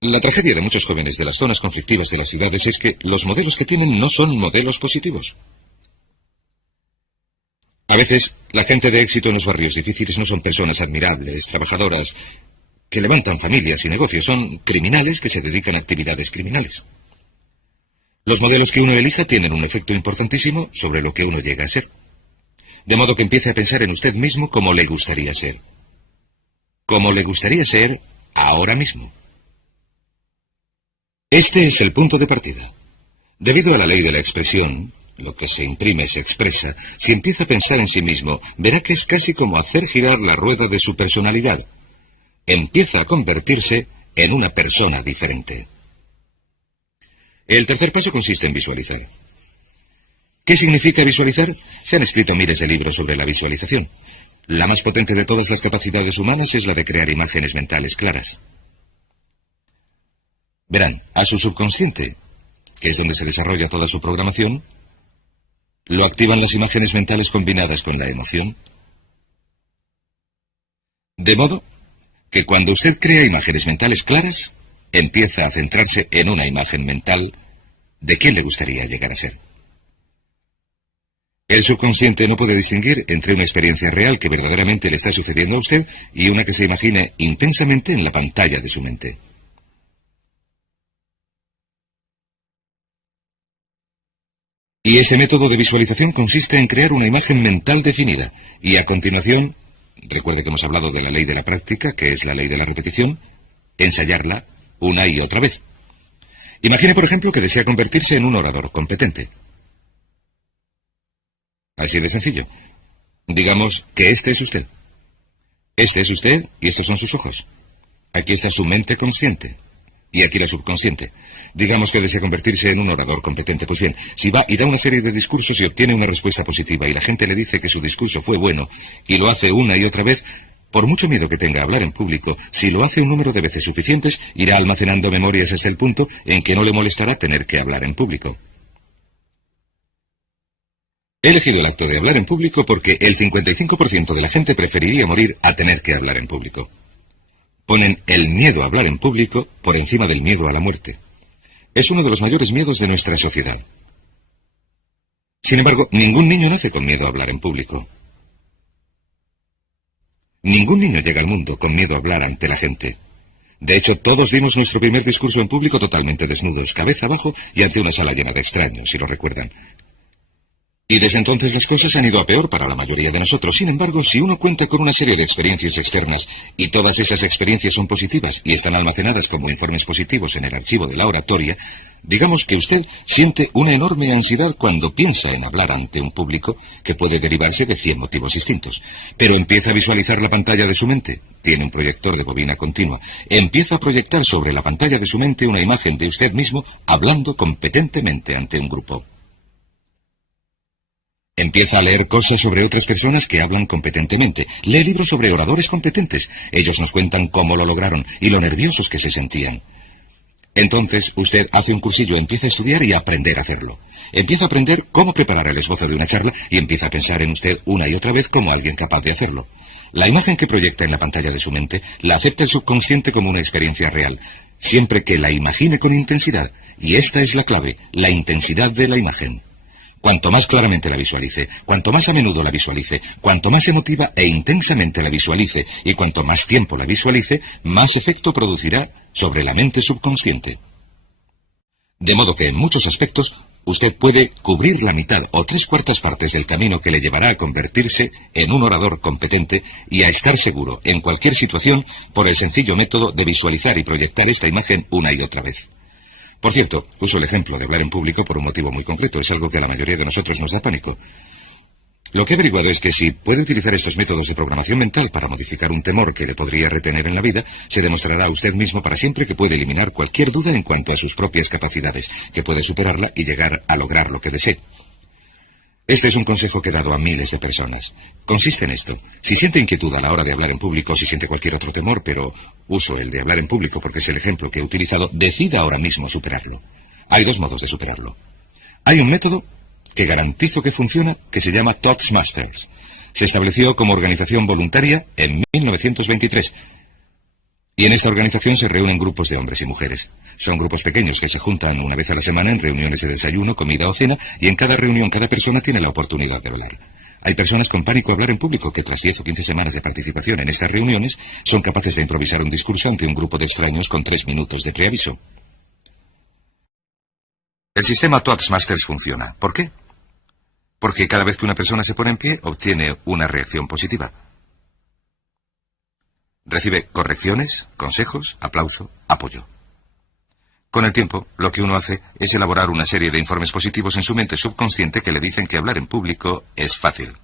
La tragedia de muchos jóvenes de las zonas conflictivas de las ciudades es que los modelos que tienen no son modelos positivos. A veces, la gente de éxito en los barrios difíciles no son personas admirables, trabajadoras, que levantan familias y negocios, son criminales que se dedican a actividades criminales. Los modelos que uno elija tienen un efecto importantísimo sobre lo que uno llega a ser. De modo que empiece a pensar en usted mismo como le gustaría ser. Como le gustaría ser ahora mismo. Este es el punto de partida. Debido a la ley de la expresión, lo que se imprime se expresa. Si empieza a pensar en sí mismo, verá que es casi como hacer girar la rueda de su personalidad. Empieza a convertirse en una persona diferente. El tercer paso consiste en visualizar. ¿Qué significa visualizar? Se han escrito miles de libros sobre la visualización. La más potente de todas las capacidades humanas es la de crear imágenes mentales claras. Verán, a su subconsciente, que es donde se desarrolla toda su programación, lo activan las imágenes mentales combinadas con la emoción. De modo que cuando usted crea imágenes mentales claras, empieza a centrarse en una imagen mental de quién le gustaría llegar a ser. El subconsciente no puede distinguir entre una experiencia real que verdaderamente le está sucediendo a usted y una que se imagine intensamente en la pantalla de su mente. Y ese método de visualización consiste en crear una imagen mental definida y a continuación, recuerde que hemos hablado de la ley de la práctica, que es la ley de la repetición, ensayarla una y otra vez. Imagine, por ejemplo, que desea convertirse en un orador competente. Así de sencillo. Digamos que este es usted. Este es usted y estos son sus ojos. Aquí está su mente consciente. Y aquí la subconsciente. Digamos que desea convertirse en un orador competente. Pues bien, si va y da una serie de discursos y obtiene una respuesta positiva y la gente le dice que su discurso fue bueno y lo hace una y otra vez, por mucho miedo que tenga a hablar en público, si lo hace un número de veces suficientes, irá almacenando memorias hasta el punto en que no le molestará tener que hablar en público. He elegido el acto de hablar en público porque el 55% de la gente preferiría morir a tener que hablar en público. Ponen el miedo a hablar en público por encima del miedo a la muerte. Es uno de los mayores miedos de nuestra sociedad. Sin embargo, ningún niño nace con miedo a hablar en público. Ningún niño llega al mundo con miedo a hablar ante la gente. De hecho, todos dimos nuestro primer discurso en público totalmente desnudos, cabeza abajo y ante una sala llena de extraños, si lo recuerdan. Y desde entonces las cosas han ido a peor para la mayoría de nosotros. Sin embargo, si uno cuenta con una serie de experiencias externas y todas esas experiencias son positivas y están almacenadas como informes positivos en el archivo de la oratoria, digamos que usted siente una enorme ansiedad cuando piensa en hablar ante un público que puede derivarse de 100 motivos distintos. Pero empieza a visualizar la pantalla de su mente. Tiene un proyector de bobina continua. Empieza a proyectar sobre la pantalla de su mente una imagen de usted mismo hablando competentemente ante un grupo. Empieza a leer cosas sobre otras personas que hablan competentemente. Lee libros sobre oradores competentes. Ellos nos cuentan cómo lo lograron y lo nerviosos que se sentían. Entonces, usted hace un cursillo, empieza a estudiar y a aprender a hacerlo. Empieza a aprender cómo preparar el esbozo de una charla y empieza a pensar en usted una y otra vez como alguien capaz de hacerlo. La imagen que proyecta en la pantalla de su mente la acepta el subconsciente como una experiencia real, siempre que la imagine con intensidad. Y esta es la clave, la intensidad de la imagen. Cuanto más claramente la visualice, cuanto más a menudo la visualice, cuanto más emotiva e intensamente la visualice y cuanto más tiempo la visualice, más efecto producirá sobre la mente subconsciente. De modo que en muchos aspectos, usted puede cubrir la mitad o 3/4 partes del camino que le llevará a convertirse en un orador competente y a estar seguro en cualquier situación por el sencillo método de visualizar y proyectar esta imagen una y otra vez. Por cierto, uso el ejemplo de hablar en público por un motivo muy concreto. Es algo que a la mayoría de nosotros nos da pánico. Lo que he averiguado es que si puede utilizar estos métodos de programación mental para modificar un temor que le podría retener en la vida, se demostrará a usted mismo para siempre que puede eliminar cualquier duda en cuanto a sus propias capacidades, que puede superarla y llegar a lograr lo que desee. Este es un consejo que he dado a miles de personas. Consiste en esto. Si siente inquietud a la hora de hablar en público, si siente cualquier otro temor, pero uso el de hablar en público porque es el ejemplo que he utilizado, decida ahora mismo superarlo. Hay 2 modos de superarlo. Hay un método que garantizo que funciona, que se llama Toastmasters. Se estableció como organización voluntaria en 1923. Y en esta organización se reúnen grupos de hombres y mujeres. Son grupos pequeños que se juntan una vez a la semana en reuniones de desayuno, comida o cena, y en cada reunión cada persona tiene la oportunidad de hablar. Hay personas con pánico a hablar en público que tras 10 o 15 semanas de participación en estas reuniones son capaces de improvisar un discurso ante un grupo de extraños con 3 minutos de preaviso. El sistema Toastmasters funciona. ¿Por qué? Porque cada vez que una persona se pone en pie, obtiene una reacción positiva. Recibe correcciones, consejos, aplauso, apoyo. Con el tiempo, lo que uno hace es elaborar una serie de informes positivos en su mente subconsciente que le dicen que hablar en público es fácil.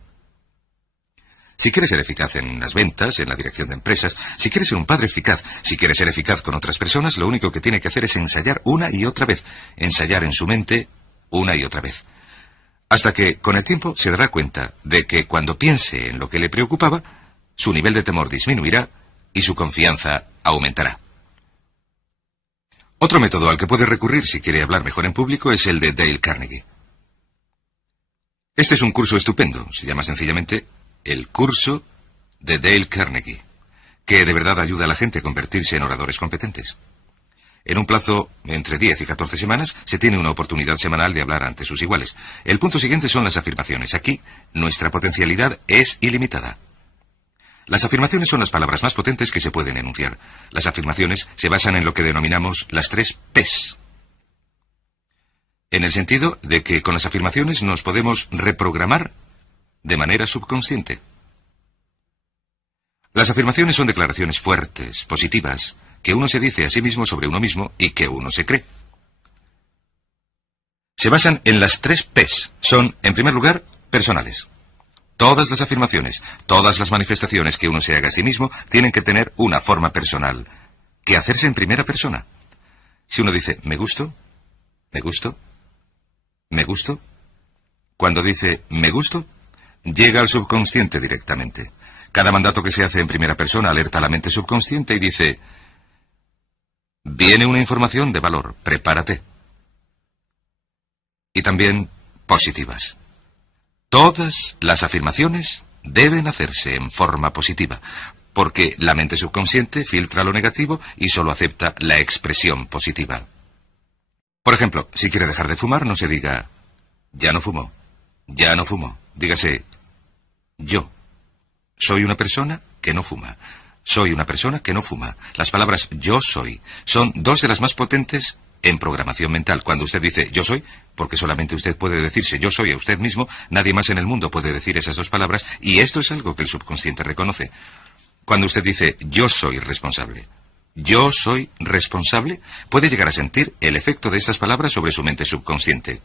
Si quiere ser eficaz en las ventas, en la dirección de empresas, si quiere ser un padre eficaz, si quiere ser eficaz con otras personas, lo único que tiene que hacer es ensayar una y otra vez, ensayar en su mente una y otra vez. Hasta que, con el tiempo, se dará cuenta de que cuando piense en lo que le preocupaba, su nivel de temor disminuirá y su confianza aumentará. Otro método al que puede recurrir si quiere hablar mejor en público es el de Dale Carnegie. Este es un curso estupendo, se llama sencillamente el curso de Dale Carnegie, que de verdad ayuda a la gente a convertirse en oradores competentes. En un plazo entre 10 y 14 semanas se tiene una oportunidad semanal de hablar ante sus iguales. El punto siguiente son las afirmaciones. Aquí, nuestra potencialidad es ilimitada. Las afirmaciones son las palabras más potentes que se pueden enunciar. Las afirmaciones se basan en lo que denominamos las 3 P's. En el sentido de que con las afirmaciones nos podemos reprogramar de manera subconsciente. Las afirmaciones son declaraciones fuertes, positivas, que uno se dice a sí mismo sobre uno mismo y que uno se cree. Se basan en las 3 P's. Son, en primer lugar, personales. Todas las afirmaciones, todas las manifestaciones que uno se haga a sí mismo tienen que tener una forma personal, que hacerse en primera persona. Si uno dice, me gusto, me gusto, me gusto, cuando dice, me gusto, llega al subconsciente directamente. Cada mandato que se hace en primera persona alerta a la mente subconsciente y dice, viene una información de valor, prepárate. Y también positivas. Todas las afirmaciones deben hacerse en forma positiva, porque la mente subconsciente filtra lo negativo y solo acepta la expresión positiva. Por ejemplo, si quiere dejar de fumar, no se diga, ya no fumo, ya no fumo. Dígase, yo soy una persona que no fuma. Soy una persona que no fuma. Las palabras yo soy son dos de las más potentes en programación mental. Cuando usted dice yo soy, porque solamente usted puede decirse yo soy a usted mismo, nadie más en el mundo puede decir esas dos palabras, y esto es algo que el subconsciente reconoce. Cuando usted dice yo soy responsable, puede llegar a sentir el efecto de estas palabras sobre su mente subconsciente.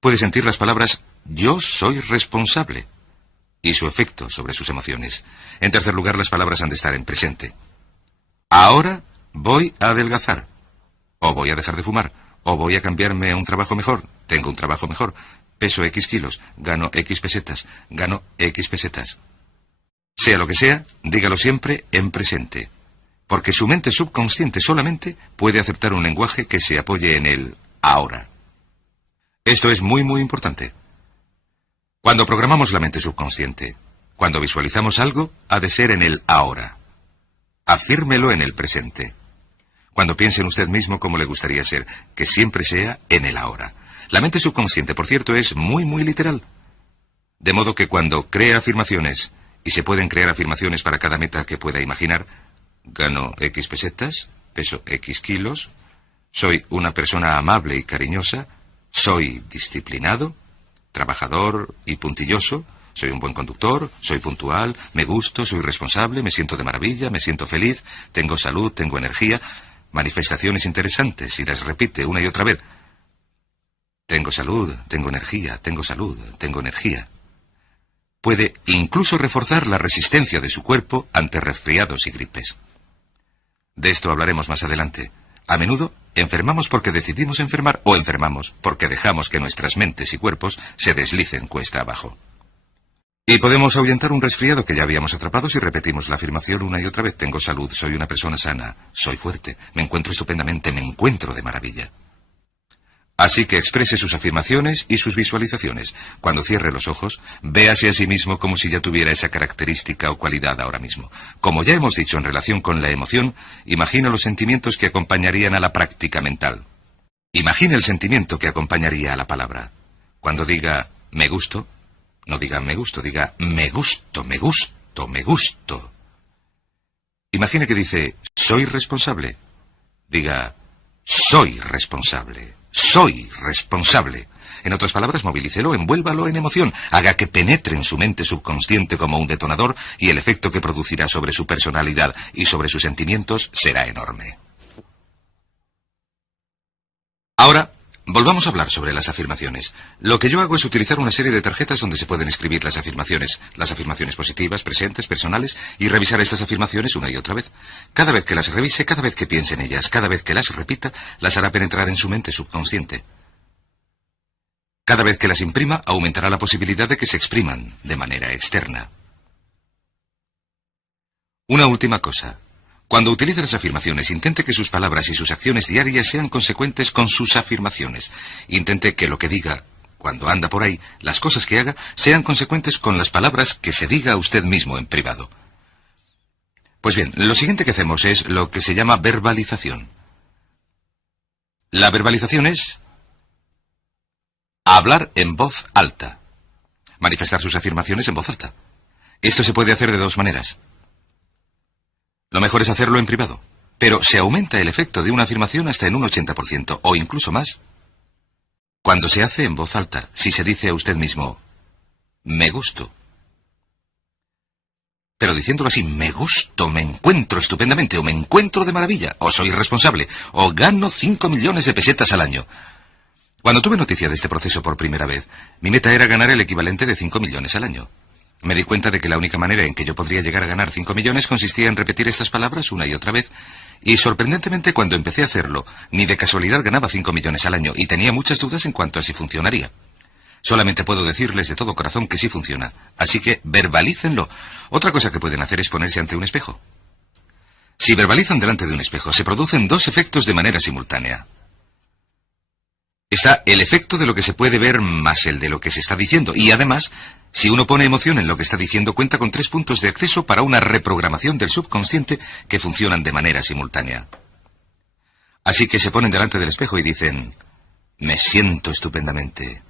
Puede sentir las palabras yo soy responsable y su efecto sobre sus emociones. En tercer lugar, las palabras han de estar en presente. Ahora voy a adelgazar, o voy a dejar de fumar, o voy a cambiarme a un trabajo mejor, tengo un trabajo mejor, peso X kilos, gano X pesetas, gano X pesetas. Sea lo que sea, dígalo siempre en presente, porque su mente subconsciente solamente puede aceptar un lenguaje que se apoye en el ahora. Esto es muy, muy importante. Cuando programamos la mente subconsciente, cuando visualizamos algo, ha de ser en el ahora. Afírmelo en el presente. Cuando piense en usted mismo cómo le gustaría ser, que siempre sea en el ahora. La mente subconsciente, por cierto, es muy, muy literal. De modo que cuando crea afirmaciones, y se pueden crear afirmaciones para cada meta que pueda imaginar, gano X pesetas, peso X kilos, soy una persona amable y cariñosa, soy disciplinado, trabajador y puntilloso, soy un buen conductor, soy puntual, me gusto, soy responsable, me siento de maravilla, me siento feliz, tengo salud, tengo energía, manifestaciones interesantes y las repite una y otra vez. Tengo salud, tengo energía, tengo salud, tengo energía. Puede incluso reforzar la resistencia de su cuerpo ante resfriados y gripes. De esto hablaremos más adelante. A menudo enfermamos porque decidimos enfermar o enfermamos porque dejamos que nuestras mentes y cuerpos se deslicen cuesta abajo. Y podemos ahuyentar un resfriado que ya habíamos atrapado si repetimos la afirmación una y otra vez. Tengo salud, soy una persona sana, soy fuerte, me encuentro estupendamente, me encuentro de maravilla. Así que exprese sus afirmaciones y sus visualizaciones. Cuando cierre los ojos, véase a sí mismo como si ya tuviera esa característica o cualidad ahora mismo. Como ya hemos dicho en relación con la emoción, imagina los sentimientos que acompañarían a la práctica mental. Imagine el sentimiento que acompañaría a la palabra. Cuando diga me gusto, no diga me gusto, diga me gusto, me gusto, me gusto. Imagine que dice soy responsable. Diga soy responsable. Soy responsable. En otras palabras, movilícelo, envuélvalo en emoción, haga que penetre en su mente subconsciente como un detonador y el efecto que producirá sobre su personalidad y sobre sus sentimientos será enorme. Ahora, volvamos a hablar sobre las afirmaciones. Lo que yo hago es utilizar una serie de tarjetas donde se pueden escribir las afirmaciones positivas, presentes, personales, y revisar estas afirmaciones una y otra vez. Cada vez que las revise, cada vez que piense en ellas, cada vez que las repita, las hará penetrar en su mente subconsciente. Cada vez que las imprima, aumentará la posibilidad de que se expriman de manera externa. Una última cosa. Cuando utilice las afirmaciones, intente que sus palabras y sus acciones diarias sean consecuentes con sus afirmaciones. Intente que lo que diga, cuando anda por ahí, las cosas que haga, sean consecuentes con las palabras que se diga a usted mismo en privado. Pues bien, lo siguiente que hacemos es lo que se llama verbalización. La verbalización es hablar en voz alta. Manifestar sus afirmaciones en voz alta. Esto se puede hacer de dos maneras. Lo mejor es hacerlo en privado, pero se aumenta el efecto de una afirmación hasta en un 80%, o incluso más. Cuando se hace en voz alta, si se dice a usted mismo, me gusto. Pero diciéndolo así, me gusto, me encuentro estupendamente, o me encuentro de maravilla, o soy responsable, o gano 5 millones de pesetas al año. Cuando tuve noticia de este proceso por primera vez, mi meta era ganar el equivalente de 5 millones al año. Me di cuenta de que la única manera en que yo podría llegar a ganar 5 millones consistía en repetir estas palabras una y otra vez, Y sorprendentemente, cuando empecé a hacerlo, ni de casualidad ganaba 5 millones al año y tenía muchas dudas en cuanto a si funcionaría. Solamente puedo decirles de todo corazón que sí funciona. Así que verbalícenlo. Otra cosa que pueden hacer es ponerse ante un espejo. Si verbalizan delante de un espejo, se producen dos efectos de manera simultánea. Está el efecto de lo que se puede ver más el de lo que se está diciendo. Y además, si uno pone emoción en lo que está diciendo, cuenta con 3 puntos de acceso para una reprogramación del subconsciente que funcionan de manera simultánea. Así que se ponen delante del espejo y dicen: me siento estupendamente.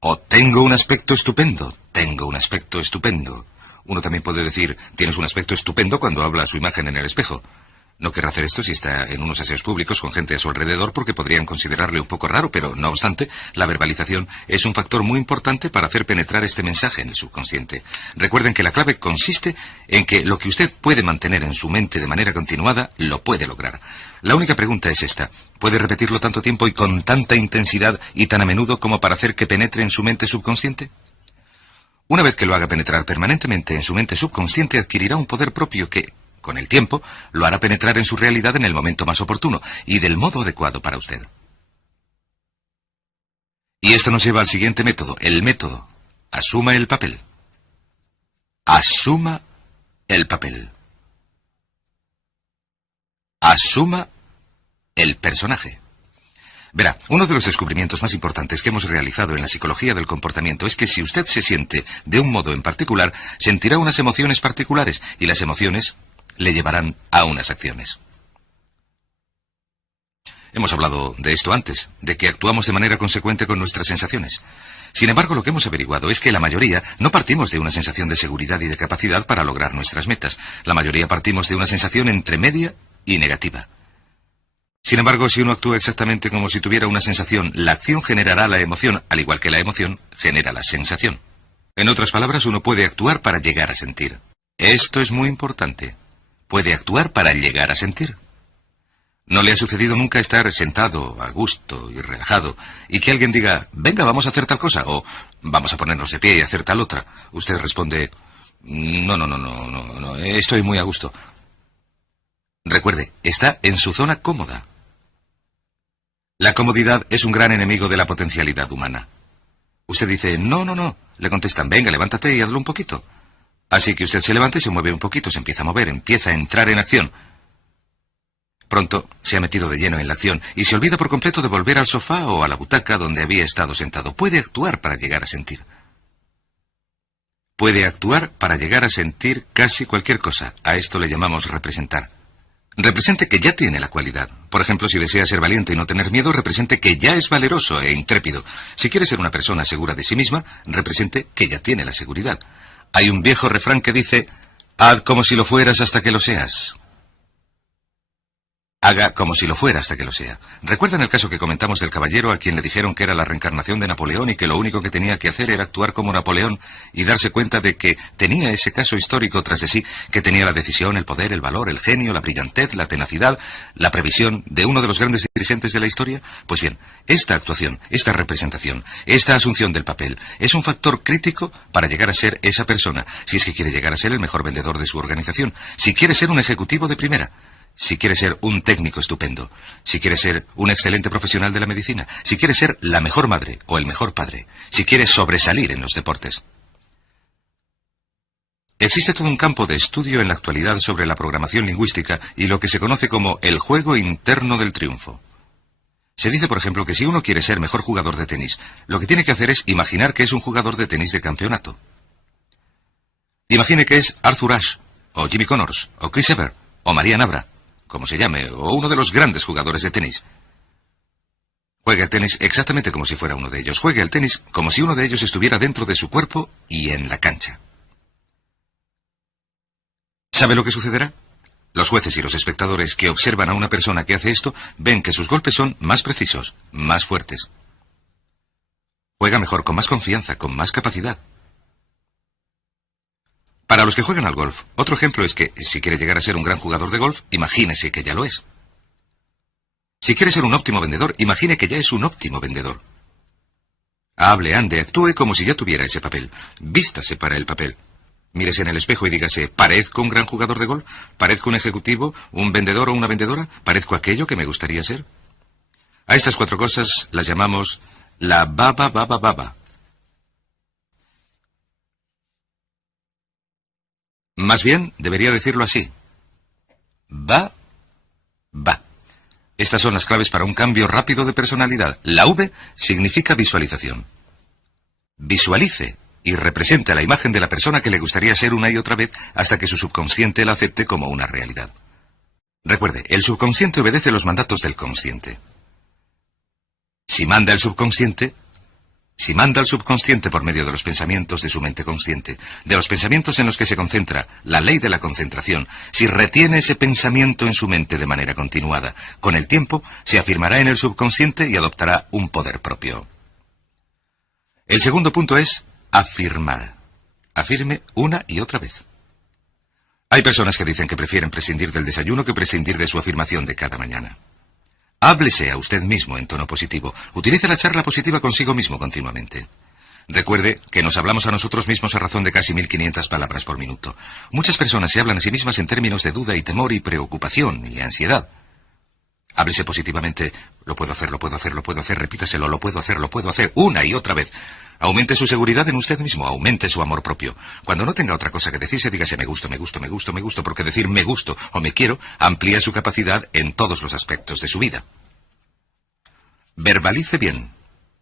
O tengo un aspecto estupendo. Tengo un aspecto estupendo. Uno también puede decir: tienes un aspecto estupendo cuando habla a su imagen en el espejo. No querrá hacer esto si está en unos aseos públicos con gente a su alrededor porque podrían considerarle un poco raro, pero no obstante, la verbalización es un factor muy importante para hacer penetrar este mensaje en el subconsciente. Recuerden que la clave consiste en que lo que usted puede mantener en su mente de manera continuada, lo puede lograr. La única pregunta es esta: ¿puede repetirlo tanto tiempo y con tanta intensidad y tan a menudo como para hacer que penetre en su mente subconsciente? Una vez que lo haga penetrar permanentemente en su mente subconsciente, adquirirá un poder propio que, con el tiempo, lo hará penetrar en su realidad en el momento más oportuno y del modo adecuado para usted. Y esto nos lleva al siguiente método, el método: asuma el papel. Asuma el papel. Asuma el personaje. Verá, uno de los descubrimientos más importantes que hemos realizado en la psicología del comportamiento es que si usted se siente de un modo en particular, sentirá unas emociones particulares y las emociones le llevarán a unas acciones. Hemos hablado de esto antes, de que actuamos de manera consecuente con nuestras sensaciones. Sin embargo, lo que hemos averiguado es que la mayoría no partimos de una sensación de seguridad y de capacidad para lograr nuestras metas. La mayoría partimos de una sensación entre media y negativa. Sin embargo, si uno actúa exactamente como si tuviera una sensación, la acción generará la emoción, al igual que la emoción genera la sensación. En otras palabras, uno puede actuar para llegar a sentir. Esto es muy importante. Puede actuar para llegar a sentir. ¿No le ha sucedido nunca estar sentado, a gusto y relajado, y que alguien diga: venga, vamos a hacer tal cosa, o vamos a ponernos de pie y hacer tal otra? Usted responde: no, estoy muy a gusto. Recuerde, está en su zona cómoda. La comodidad es un gran enemigo de la potencialidad humana. Usted dice: no. Le contestan: venga, levántate y hazlo un poquito. Así que usted se levanta y se mueve un poquito, se empieza a mover, empieza a entrar en acción. Pronto se ha metido de lleno en la acción y se olvida por completo de volver al sofá o a la butaca donde había estado sentado. Puede actuar para llegar a sentir. Puede actuar para llegar a sentir casi cualquier cosa. A esto le llamamos representar. Represente que ya tiene la cualidad. Por ejemplo, si desea ser valiente y no tener miedo, represente que ya es valeroso e intrépido. Si quiere ser una persona segura de sí misma, represente que ya tiene la seguridad. Hay un viejo refrán que dice: haz como si lo fueras hasta que lo seas. Haga como si lo fuera hasta que lo sea. ¿Recuerdan el caso que comentamos del caballero a quien le dijeron que era la reencarnación de Napoleón y que lo único que tenía que hacer era actuar como Napoleón y darse cuenta de que tenía ese caso histórico tras de sí, que tenía la decisión, el poder, el valor, el genio, la brillantez, la tenacidad, la previsión de uno de los grandes dirigentes de la historia? Pues bien, esta actuación, esta representación, esta asunción del papel es un factor crítico para llegar a ser esa persona, si es que quiere llegar a ser el mejor vendedor de su organización, si quiere ser un ejecutivo de primera, si quiere ser un técnico estupendo, si quiere ser un excelente profesional de la medicina, si quiere ser la mejor madre o el mejor padre, si quiere sobresalir en los deportes. Existe todo un campo de estudio en la actualidad sobre la programación lingüística y lo que se conoce como el juego interno del triunfo. Se dice, por ejemplo, que si uno quiere ser mejor jugador de tenis, lo que tiene que hacer es imaginar que es un jugador de tenis de campeonato. Imagine que es Arthur Ashe, o Jimmy Connors, o Chris Evert, o María Navra, como se llame, o uno de los grandes jugadores de tenis. Juegue el tenis exactamente como si fuera uno de ellos. Juegue el tenis como si uno de ellos estuviera dentro de su cuerpo y en la cancha. ¿Sabe lo que sucederá? Los jueces y los espectadores que observan a una persona que hace esto ven que sus golpes son más precisos, más fuertes. Juega mejor, con más confianza, con más capacidad. Para los que juegan al golf, otro ejemplo es que, si quiere llegar a ser un gran jugador de golf, imagínese que ya lo es. Si quiere ser un óptimo vendedor, imagine que ya es un óptimo vendedor. Hable, ande, actúe como si ya tuviera ese papel. Vístase para el papel. Mírese en el espejo y dígase, ¿parezco un gran jugador de golf? ¿Parezco un ejecutivo, un vendedor o una vendedora? ¿Parezco aquello que me gustaría ser? A estas 4 cosas las llamamos la baba baba baba. Más bien, debería decirlo así. Va. Estas son las claves para un cambio rápido de personalidad. La V significa visualización. Visualice y represente la imagen de la persona que le gustaría ser una y otra vez hasta que su subconsciente la acepte como una realidad. Recuerde, el subconsciente obedece los mandatos del consciente. Si manda al subconsciente por medio de los pensamientos de su mente consciente, de los pensamientos en los que se concentra, la ley de la concentración, si retiene ese pensamiento en su mente de manera continuada, con el tiempo se afirmará en el subconsciente y adoptará un poder propio. El segundo punto es afirmar. Afirme una y otra vez. Hay personas que dicen que prefieren prescindir del desayuno que prescindir de su afirmación de cada mañana. Háblese a usted mismo en tono positivo. Utilice la charla positiva consigo mismo continuamente. Recuerde que nos hablamos a nosotros mismos a razón de casi 1500 palabras por minuto. Muchas personas se hablan a sí mismas en términos de duda y temor y preocupación y ansiedad. Háblese positivamente. Lo puedo hacer, lo puedo hacer, lo puedo hacer. Repítaselo, lo puedo hacer, una y otra vez. Aumente su seguridad en usted mismo, aumente su amor propio. Cuando no tenga otra cosa que decirse, dígase me gusto, porque decir me gusto o me quiero amplía su capacidad en todos los aspectos de su vida. Verbalice bien.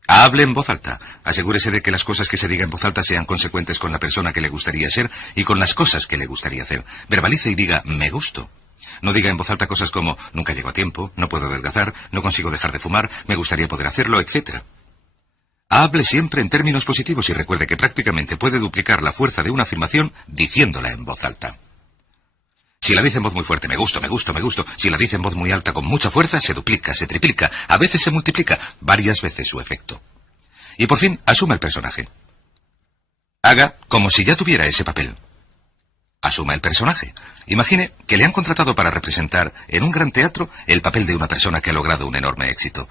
Hable en voz alta. Asegúrese de que las cosas que se diga en voz alta sean consecuentes con la persona que le gustaría ser y con las cosas que le gustaría hacer. Verbalice y diga me gusto. No diga en voz alta cosas como nunca llego a tiempo, no puedo adelgazar, no consigo dejar de fumar, me gustaría poder hacerlo, etc. Hable siempre en términos positivos y recuerde que prácticamente puede duplicar la fuerza de una afirmación diciéndola en voz alta. Si la dice en voz muy fuerte, me gusto. Si la dice en voz muy alta con mucha fuerza, se duplica, se triplica, a veces se multiplica, varias veces su efecto. Y por fin, asuma el personaje. Haga como si ya tuviera ese papel. Asuma el personaje. Imagine que le han contratado para representar en un gran teatro el papel de una persona que ha logrado un enorme éxito.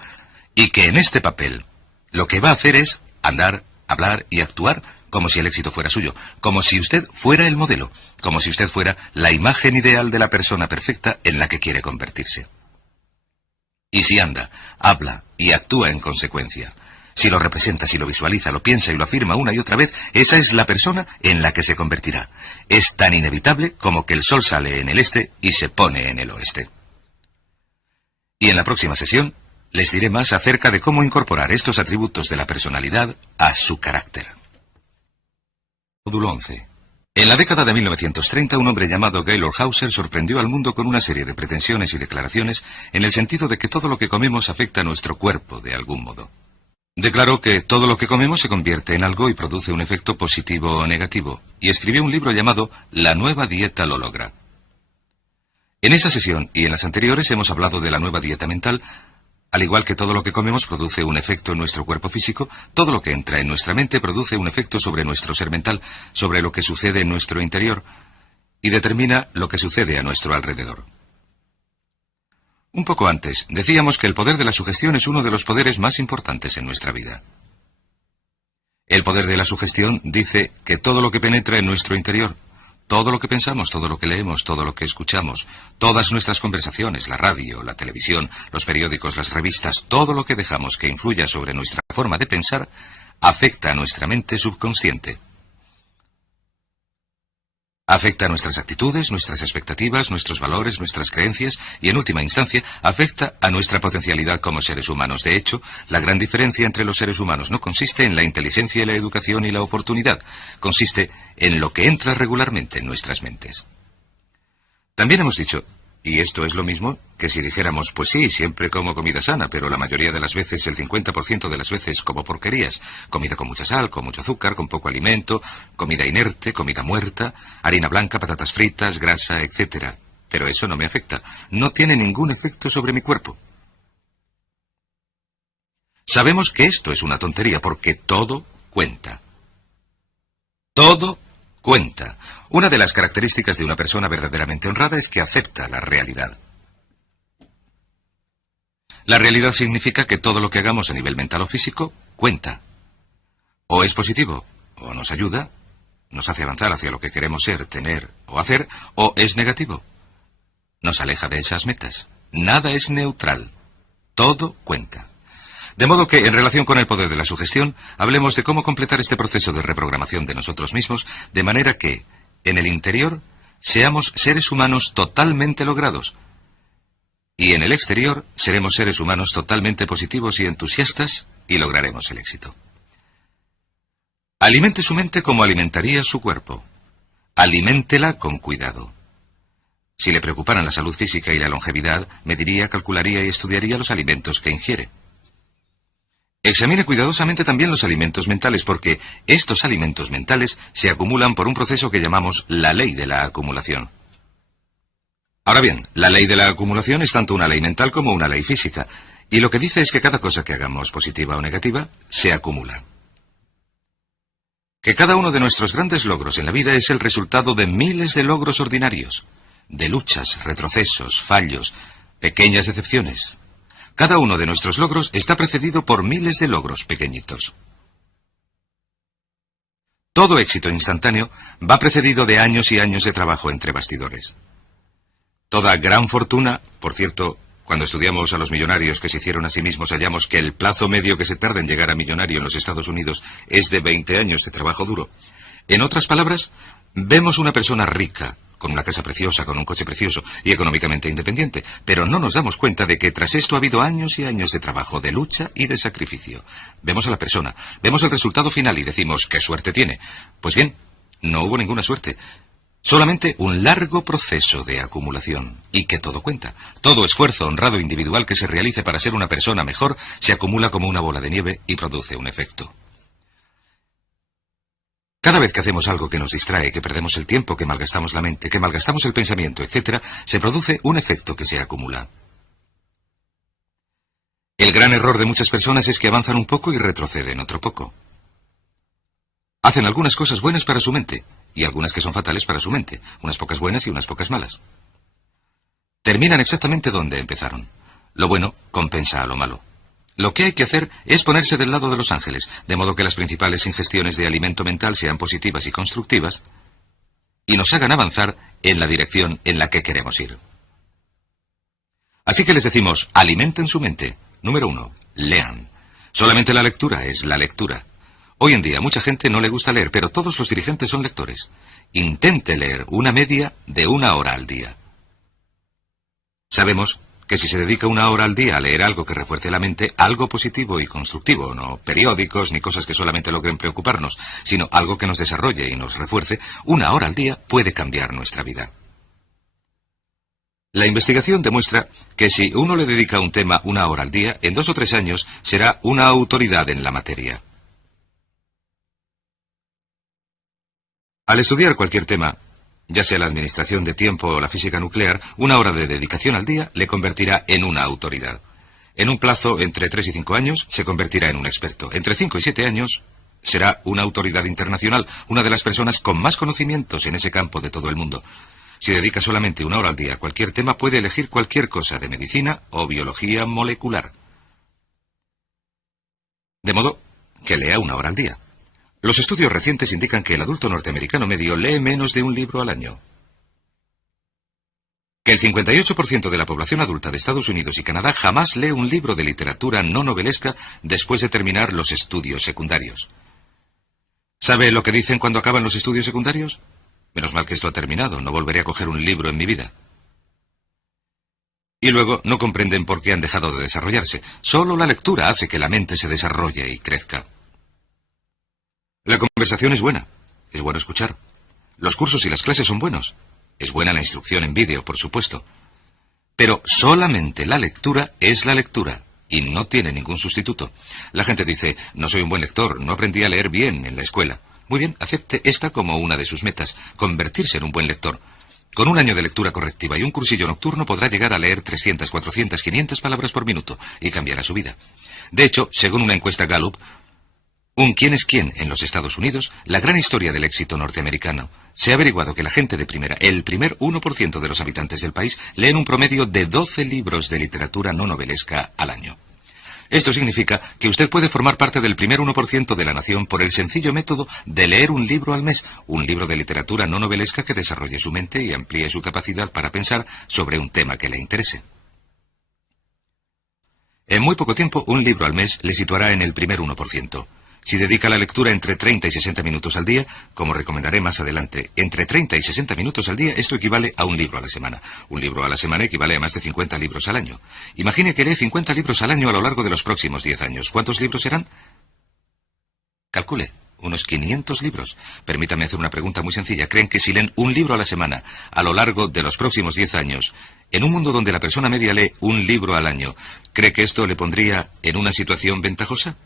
Y que en este papel lo que va a hacer es andar, hablar y actuar como si el éxito fuera suyo, como si usted fuera el modelo, como si usted fuera la imagen ideal de la persona perfecta en la que quiere convertirse. Y si anda, habla y actúa en consecuencia, si lo representa, si lo visualiza, lo piensa y lo afirma una y otra vez, esa es la persona en la que se convertirá. Es tan inevitable como que el sol sale en el este y se pone en el oeste. Y en la próxima sesión les diré más acerca de cómo incorporar estos atributos de la personalidad a su carácter. Módulo 11. En la década de 1930, un hombre llamado Gaylord Hauser sorprendió al mundo con una serie de pretensiones y declaraciones en el sentido de que todo lo que comemos afecta a nuestro cuerpo de algún modo. Declaró que todo lo que comemos se convierte en algo y produce un efecto positivo o negativo, y escribió un libro llamado La nueva dieta lo logra. En esa sesión y en las anteriores hemos hablado de la nueva dieta mental. Al igual que todo lo que comemos produce un efecto en nuestro cuerpo físico, todo lo que entra en nuestra mente produce un efecto sobre nuestro ser mental, sobre lo que sucede en nuestro interior, y determina lo que sucede a nuestro alrededor. Un poco antes, decíamos que el poder de la sugestión es uno de los poderes más importantes en nuestra vida. El poder de la sugestión dice que todo lo que penetra en nuestro interior, todo lo que pensamos, todo lo que leemos, todo lo que escuchamos, todas nuestras conversaciones, la radio, la televisión, los periódicos, las revistas, todo lo que dejamos que influya sobre nuestra forma de pensar, afecta a nuestra mente subconsciente. Afecta a nuestras actitudes, nuestras expectativas, nuestros valores, nuestras creencias y, en última instancia, afecta a nuestra potencialidad como seres humanos. De hecho, la gran diferencia entre los seres humanos no consiste en la inteligencia y la educación y la oportunidad. Consiste en lo que entra regularmente en nuestras mentes. También hemos dicho, y esto es lo mismo que si dijéramos, pues sí, siempre como comida sana, pero la mayoría de las veces, el 50% de las veces, como porquerías. Comida con mucha sal, con mucho azúcar, con poco alimento, comida inerte, comida muerta, harina blanca, patatas fritas, grasa, etc. Pero eso no me afecta. No tiene ningún efecto sobre mi cuerpo. Sabemos que esto es una tontería porque todo cuenta. Todo cuenta. Una de las características de una persona verdaderamente honrada es que acepta la realidad. La realidad significa que todo lo que hagamos a nivel mental o físico cuenta. O es positivo, o nos ayuda, nos hace avanzar hacia lo que queremos ser, tener o hacer, o es negativo. Nos aleja de esas metas. Nada es neutral. Todo cuenta. De modo que, en relación con el poder de la sugestión, hablemos de cómo completar este proceso de reprogramación de nosotros mismos, de manera que, en el interior, seamos seres humanos totalmente logrados, y en el exterior seremos seres humanos totalmente positivos y entusiastas, y lograremos el éxito. Alimente su mente como alimentaría su cuerpo. Aliméntela con cuidado. Si le preocuparan la salud física y la longevidad, mediría, calcularía y estudiaría los alimentos que ingiere. Examine cuidadosamente también los alimentos mentales, porque estos alimentos mentales se acumulan por un proceso que llamamos la ley de la acumulación. Ahora bien, la ley de la acumulación es tanto una ley mental como una ley física, y lo que dice es que cada cosa que hagamos, positiva o negativa, se acumula. Que cada uno de nuestros grandes logros en la vida es el resultado de miles de logros ordinarios, de luchas, retrocesos, fallos, pequeñas decepciones. Cada uno de nuestros logros está precedido por miles de logros pequeñitos. Todo éxito instantáneo va precedido de años y años de trabajo entre bastidores. Toda gran fortuna, por cierto, cuando estudiamos a los millonarios que se hicieron a sí mismos, hallamos que el plazo medio que se tarda en llegar a millonario en los Estados Unidos es de 20 años de trabajo duro. En otras palabras, vemos una persona rica, con una casa preciosa, con un coche precioso y económicamente independiente, pero no nos damos cuenta de que tras esto ha habido años y años de trabajo, de lucha y de sacrificio. Vemos a la persona, vemos el resultado final y decimos, ¿qué suerte tiene? Pues bien, no hubo ninguna suerte. Solamente un largo proceso de acumulación, y que todo cuenta. Todo esfuerzo honrado individual que se realice para ser una persona mejor se acumula como una bola de nieve y produce un efecto. Cada vez que hacemos algo que nos distrae, que perdemos el tiempo, que malgastamos la mente, que malgastamos el pensamiento, etc., se produce un efecto que se acumula. El gran error de muchas personas es que avanzan un poco y retroceden otro poco. Hacen algunas cosas buenas para su mente, y algunas que son fatales para su mente, unas pocas buenas y unas pocas malas. Terminan exactamente donde empezaron. Lo bueno compensa a lo malo. Lo que hay que hacer es ponerse del lado de los ángeles, de modo que las principales ingestiones de alimento mental sean positivas y constructivas, y nos hagan avanzar en la dirección en la que queremos ir. Así que les decimos, alimenten su mente. Número 1, lean. Solamente la lectura es la lectura. Hoy en día mucha gente no le gusta leer, pero todos los dirigentes son lectores. Intente leer una media de 1 hora al día. Sabemos que si se dedica 1 hora al día a leer algo que refuerce la mente, algo positivo y constructivo, no periódicos ni cosas que solamente logren preocuparnos, sino algo que nos desarrolle y nos refuerce, 1 hora al día puede cambiar nuestra vida. La investigación demuestra que si uno le dedica a un tema 1 hora al día, en 2 o 3 años será una autoridad en la materia. Al estudiar cualquier tema, ya sea la administración de tiempo o la física nuclear, 1 hora de dedicación al día le convertirá en una autoridad. En un plazo entre 3 y 5 años se convertirá en un experto. Entre 5 y 7 años será una autoridad internacional, una de las personas con más conocimientos en ese campo de todo el mundo. Si dedica solamente 1 hora al día a cualquier tema, puede elegir cualquier cosa de medicina o biología molecular. De modo que lea 1 hora al día. Los estudios recientes indican que el adulto norteamericano medio lee menos de un libro al año. Que el 58% de la población adulta de Estados Unidos y Canadá jamás lee un libro de literatura no novelesca después de terminar los estudios secundarios. ¿Sabe lo que dicen cuando acaban los estudios secundarios? Menos mal que esto ha terminado, no volveré a coger un libro en mi vida. Y luego no comprenden por qué han dejado de desarrollarse. Solo la lectura hace que la mente se desarrolle y crezca. La conversación es buena. Es bueno escuchar. Los cursos y las clases son buenos. Es buena la instrucción en vídeo, por supuesto. Pero solamente la lectura es la lectura y no tiene ningún sustituto. La gente dice, no soy un buen lector, no aprendí a leer bien en la escuela. Muy bien, acepte esta como una de sus metas, convertirse en un buen lector. Con 1 año de lectura correctiva y un cursillo nocturno podrá llegar a leer 300, 400, 500 palabras por minuto y cambiará su vida. De hecho, según una encuesta Gallup, un quién es quién en los Estados Unidos, la gran historia del éxito norteamericano, se ha averiguado que la gente de primera, el primer 1% de los habitantes del país, leen un promedio de 12 libros de literatura no novelesca al año. Esto significa que usted puede formar parte del primer 1% de la nación por el sencillo método de leer un libro al mes, un libro de literatura no novelesca que desarrolle su mente y amplíe su capacidad para pensar sobre un tema que le interese. En muy poco tiempo, un libro al mes le situará en el primer 1%. Si dedica a la lectura entre 30 y 60 minutos al día, como recomendaré más adelante, entre 30 y 60 minutos al día, esto equivale a un libro a la semana. Un libro a la semana equivale a más de 50 libros al año. Imagine que lee 50 libros al año a lo largo de los próximos 10 años. ¿Cuántos libros serán? Calcule, unos 500 libros. Permítame hacer una pregunta muy sencilla. ¿Creen que si leen un libro a la semana a lo largo de los próximos 10 años, en un mundo donde la persona media lee un libro al año, cree que esto le pondría en una situación ventajosa?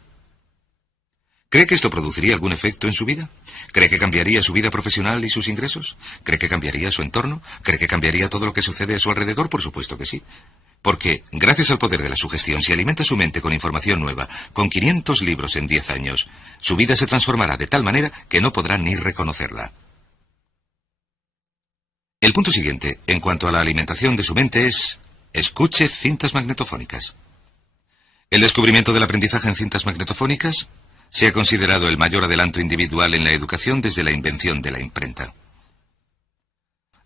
¿Cree que esto produciría algún efecto en su vida? ¿Cree que cambiaría su vida profesional y sus ingresos? ¿Cree que cambiaría su entorno? ¿Cree que cambiaría todo lo que sucede a su alrededor? Por supuesto que sí. Porque, gracias al poder de la sugestión, si alimenta su mente con información nueva, con 500 libros en 10 años, su vida se transformará de tal manera que no podrá ni reconocerla. El punto siguiente, en cuanto a la alimentación de su mente, es: escuche cintas magnetofónicas. El descubrimiento del aprendizaje en cintas magnetofónicas se ha considerado el mayor adelanto individual en la educación desde la invención de la imprenta.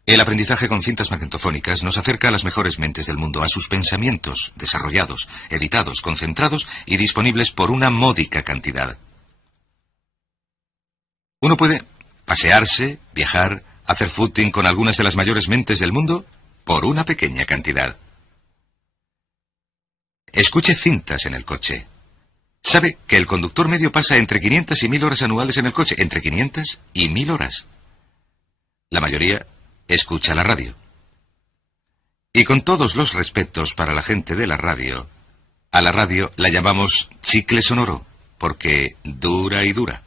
El aprendizaje con cintas magnetofónicas nos acerca a las mejores mentes del mundo, a sus pensamientos desarrollados, editados, concentrados y disponibles por una módica cantidad. Uno puede pasearse, viajar, hacer footing con algunas de las mayores mentes del mundo por una pequeña cantidad. Escuche cintas en el coche. ¿Sabe que el conductor medio pasa entre 500 y 1000 horas anuales en el coche? Entre 500 y 1000 horas. La mayoría escucha la radio. Y con todos los respetos para la gente de la radio, a la radio la llamamos chicle sonoro, porque dura y dura.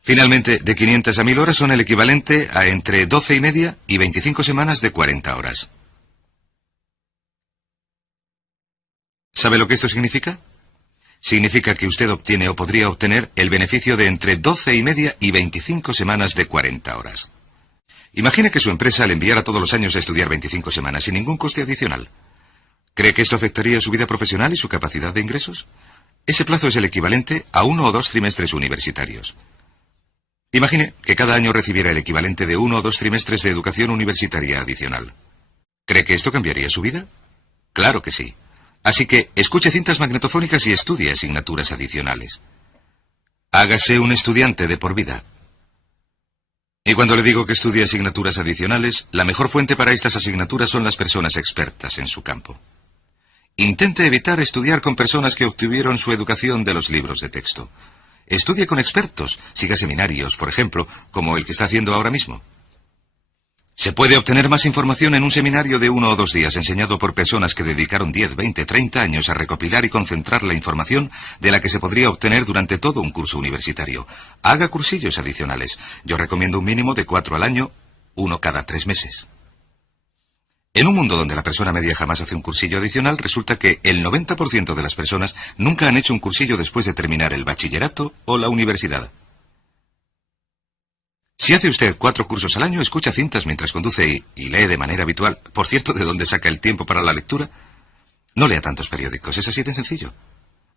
Finalmente, de 500 a 1000 horas son el equivalente a entre 12 y media y 25 semanas de 40 horas. ¿Sabe lo que esto significa? Significa que usted obtiene o podría obtener el beneficio de entre 12 y media y 25 semanas de 40 horas. Imagine que su empresa le enviara todos los años a estudiar 25 semanas sin ningún coste adicional. ¿Cree que esto afectaría su vida profesional y su capacidad de ingresos? Ese plazo es el equivalente a 1 o 2 trimestres universitarios. Imagine que cada año recibiera el equivalente de 1 o 2 trimestres de educación universitaria adicional. ¿Cree que esto cambiaría su vida? Claro que sí. Así que escuche cintas magnetofónicas y estudie asignaturas adicionales. Hágase un estudiante de por vida. Y cuando le digo que estudie asignaturas adicionales, la mejor fuente para estas asignaturas son las personas expertas en su campo. Intente evitar estudiar con personas que obtuvieron su educación de los libros de texto. Estudie con expertos, siga seminarios, por ejemplo, como el que está haciendo ahora mismo. Se puede obtener más información en un seminario de 1 o 2 días enseñado por personas que dedicaron 10, 20, 30 años a recopilar y concentrar la información de la que se podría obtener durante todo un curso universitario. Haga cursillos adicionales. Yo recomiendo un mínimo de 4 al año, 1 cada 3 meses. En un mundo donde la persona media jamás hace un cursillo adicional, resulta que el 90% de las personas nunca han hecho un cursillo después de terminar el bachillerato o la universidad. Si hace usted 4 cursos al año, escucha cintas mientras conduce y lee de manera habitual. Por cierto, ¿de dónde saca el tiempo para la lectura? No lea tantos periódicos, es así de sencillo.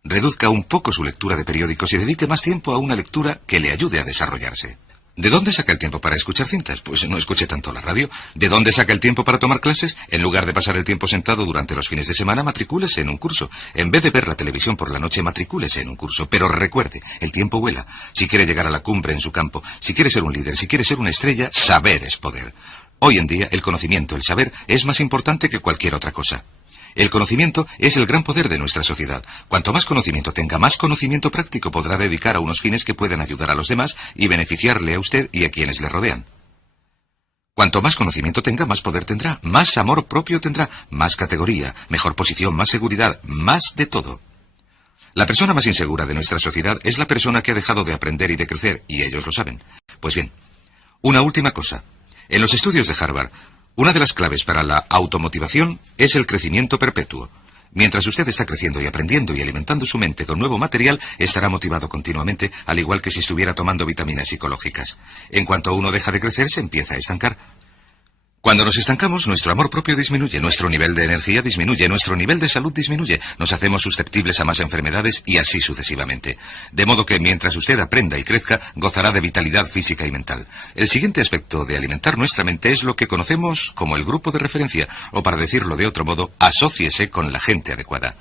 Reduzca un poco su lectura de periódicos y dedique más tiempo a una lectura que le ayude a desarrollarse. ¿De dónde saca el tiempo para escuchar cintas? Pues no escuche tanto la radio. ¿De dónde saca el tiempo para tomar clases? En lugar de pasar el tiempo sentado durante los fines de semana, matricúlese en un curso. En vez de ver la televisión por la noche, matricúlese en un curso. Pero recuerde, el tiempo vuela. Si quiere llegar a la cumbre en su campo, si quiere ser un líder, si quiere ser una estrella, saber es poder. Hoy en día, el conocimiento, el saber, es más importante que cualquier otra cosa. El conocimiento es el gran poder de nuestra sociedad. Cuanto más conocimiento tenga, más conocimiento práctico podrá dedicar a unos fines que puedan ayudar a los demás y beneficiarle a usted y a quienes le rodean. Cuanto más conocimiento tenga, más poder tendrá, más amor propio tendrá, más categoría, mejor posición, más seguridad, más de todo. La persona más insegura de nuestra sociedad es la persona que ha dejado de aprender y de crecer, y ellos lo saben. Pues bien, una última cosa. En los estudios de Harvard, una de las claves para la automotivación es el crecimiento perpetuo. Mientras usted está creciendo y aprendiendo y alimentando su mente con nuevo material, estará motivado continuamente, al igual que si estuviera tomando vitaminas psicológicas. En cuanto uno deja de crecer, se empieza a estancar. Cuando nos estancamos, nuestro amor propio disminuye, nuestro nivel de energía disminuye, nuestro nivel de salud disminuye, nos hacemos susceptibles a más enfermedades y así sucesivamente. De modo que mientras usted aprenda y crezca, gozará de vitalidad física y mental. El siguiente aspecto de alimentar nuestra mente es lo que conocemos como el grupo de referencia, o para decirlo de otro modo, asóciese con la gente adecuada.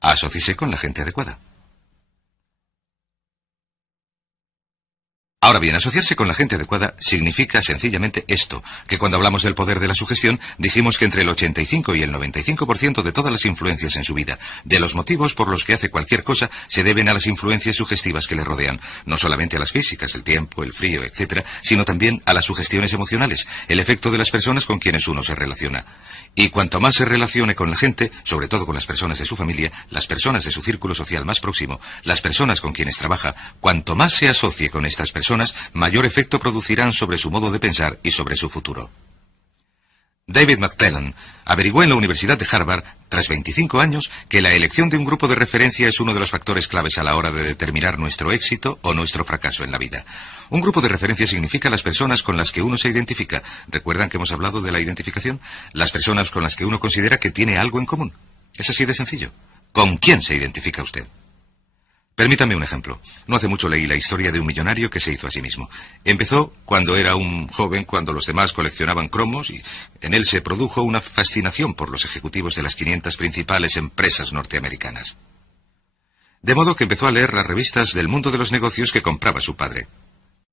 Asóciese con la gente adecuada. Ahora bien, asociarse con la gente adecuada significa sencillamente esto, que cuando hablamos del poder de la sugestión, dijimos que entre el 85 y el 95% de todas las influencias en su vida, de los motivos por los que hace cualquier cosa, se deben a las influencias sugestivas que le rodean, no solamente a las físicas, el tiempo, el frío, etc., sino también a las sugestiones emocionales, el efecto de las personas con quienes uno se relaciona. Y cuanto más se relacione con la gente, sobre todo con las personas de su familia, las personas de su círculo social más próximo, las personas con quienes trabaja, cuanto más se asocie con estas personas, mayor efecto producirán sobre su modo de pensar y sobre su futuro. David McClellan averiguó en la Universidad de Harvard, tras 25 años, que la elección de un grupo de referencia es uno de los factores claves a la hora de determinar nuestro éxito o nuestro fracaso en la vida. Un grupo de referencia significa las personas con las que uno se identifica. ¿Recuerdan que hemos hablado de la identificación? Las personas con las que uno considera que tiene algo en común. Es así de sencillo. ¿Con quién se identifica usted? Permítame un ejemplo. No hace mucho leí la historia de un millonario que se hizo a sí mismo. Empezó cuando era un joven, cuando los demás coleccionaban cromos, y en él se produjo una fascinación por los ejecutivos de las 500 principales empresas norteamericanas. De modo que empezó a leer las revistas del mundo de los negocios que compraba su padre.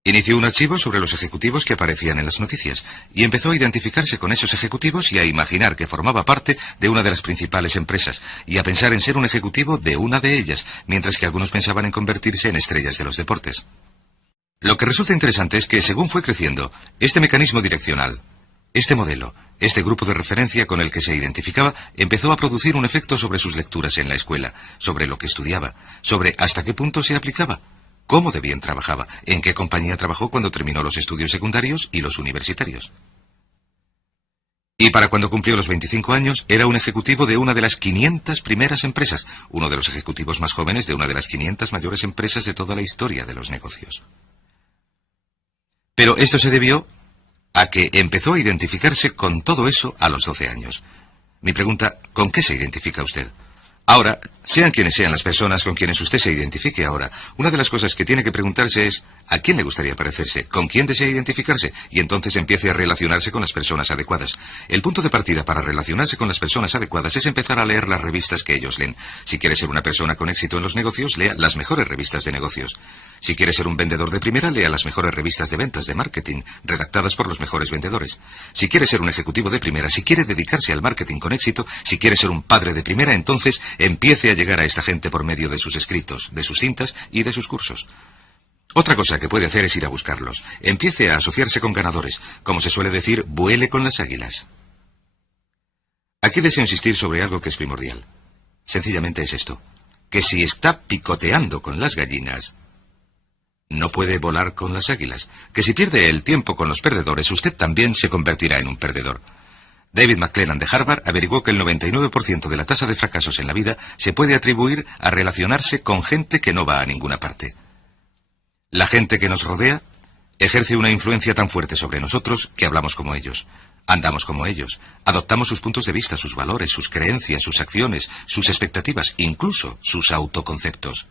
Inició un archivo sobre los ejecutivos que aparecían en las noticias, y empezó a identificarse con esos ejecutivos y a imaginar que formaba parte de una de las principales empresas, y a pensar en ser un ejecutivo de una de ellas, mientras que algunos pensaban en convertirse en estrellas de los deportes. Lo que resulta interesante es que, según fue creciendo, este mecanismo direccional, este modelo, este grupo de referencia con el que se identificaba, empezó a producir un efecto sobre sus lecturas en la escuela, sobre lo que estudiaba, sobre hasta qué punto se aplicaba, cómo de bien trabajaba, en qué compañía trabajó cuando terminó los estudios secundarios y los universitarios. Y para cuando cumplió los 25 años, era un ejecutivo de una de las 500 primeras empresas, uno de los ejecutivos más jóvenes de una de las 500 mayores empresas de toda la historia de los negocios. Pero esto se debió a que empezó a identificarse con todo eso a los 12 años. Mi pregunta, ¿con qué se identifica usted? Ahora, sean quienes sean las personas con quienes usted se identifique ahora, una de las cosas que tiene que preguntarse es ¿a quién le gustaría parecerse? ¿Con quién desea identificarse? Y entonces empiece a relacionarse con las personas adecuadas. El punto de partida para relacionarse con las personas adecuadas es empezar a leer las revistas que ellos leen. Si quiere ser una persona con éxito en los negocios, lea las mejores revistas de negocios. Si quiere ser un vendedor de primera, lea las mejores revistas de ventas, de marketing, redactadas por los mejores vendedores. Si quiere ser un ejecutivo de primera, si quiere dedicarse al marketing con éxito, si quiere ser un padre de primera, entonces empiece a llegar a esta gente por medio de sus escritos, de sus cintas y de sus cursos. Otra cosa que puede hacer es ir a buscarlos. Empiece a asociarse con ganadores. Como se suele decir, vuele con las águilas. Aquí deseo insistir sobre algo que es primordial. Sencillamente es esto, que si está picoteando con las gallinas, no puede volar con las águilas, que si pierde el tiempo con los perdedores, usted también se convertirá en un perdedor. David McClellan de Harvard averiguó que el 99% de la tasa de fracasos en la vida se puede atribuir a relacionarse con gente que no va a ninguna parte. La gente que nos rodea ejerce una influencia tan fuerte sobre nosotros que hablamos como ellos, andamos como ellos, adoptamos sus puntos de vista, sus valores, sus creencias, sus acciones, sus expectativas, incluso sus autoconceptos.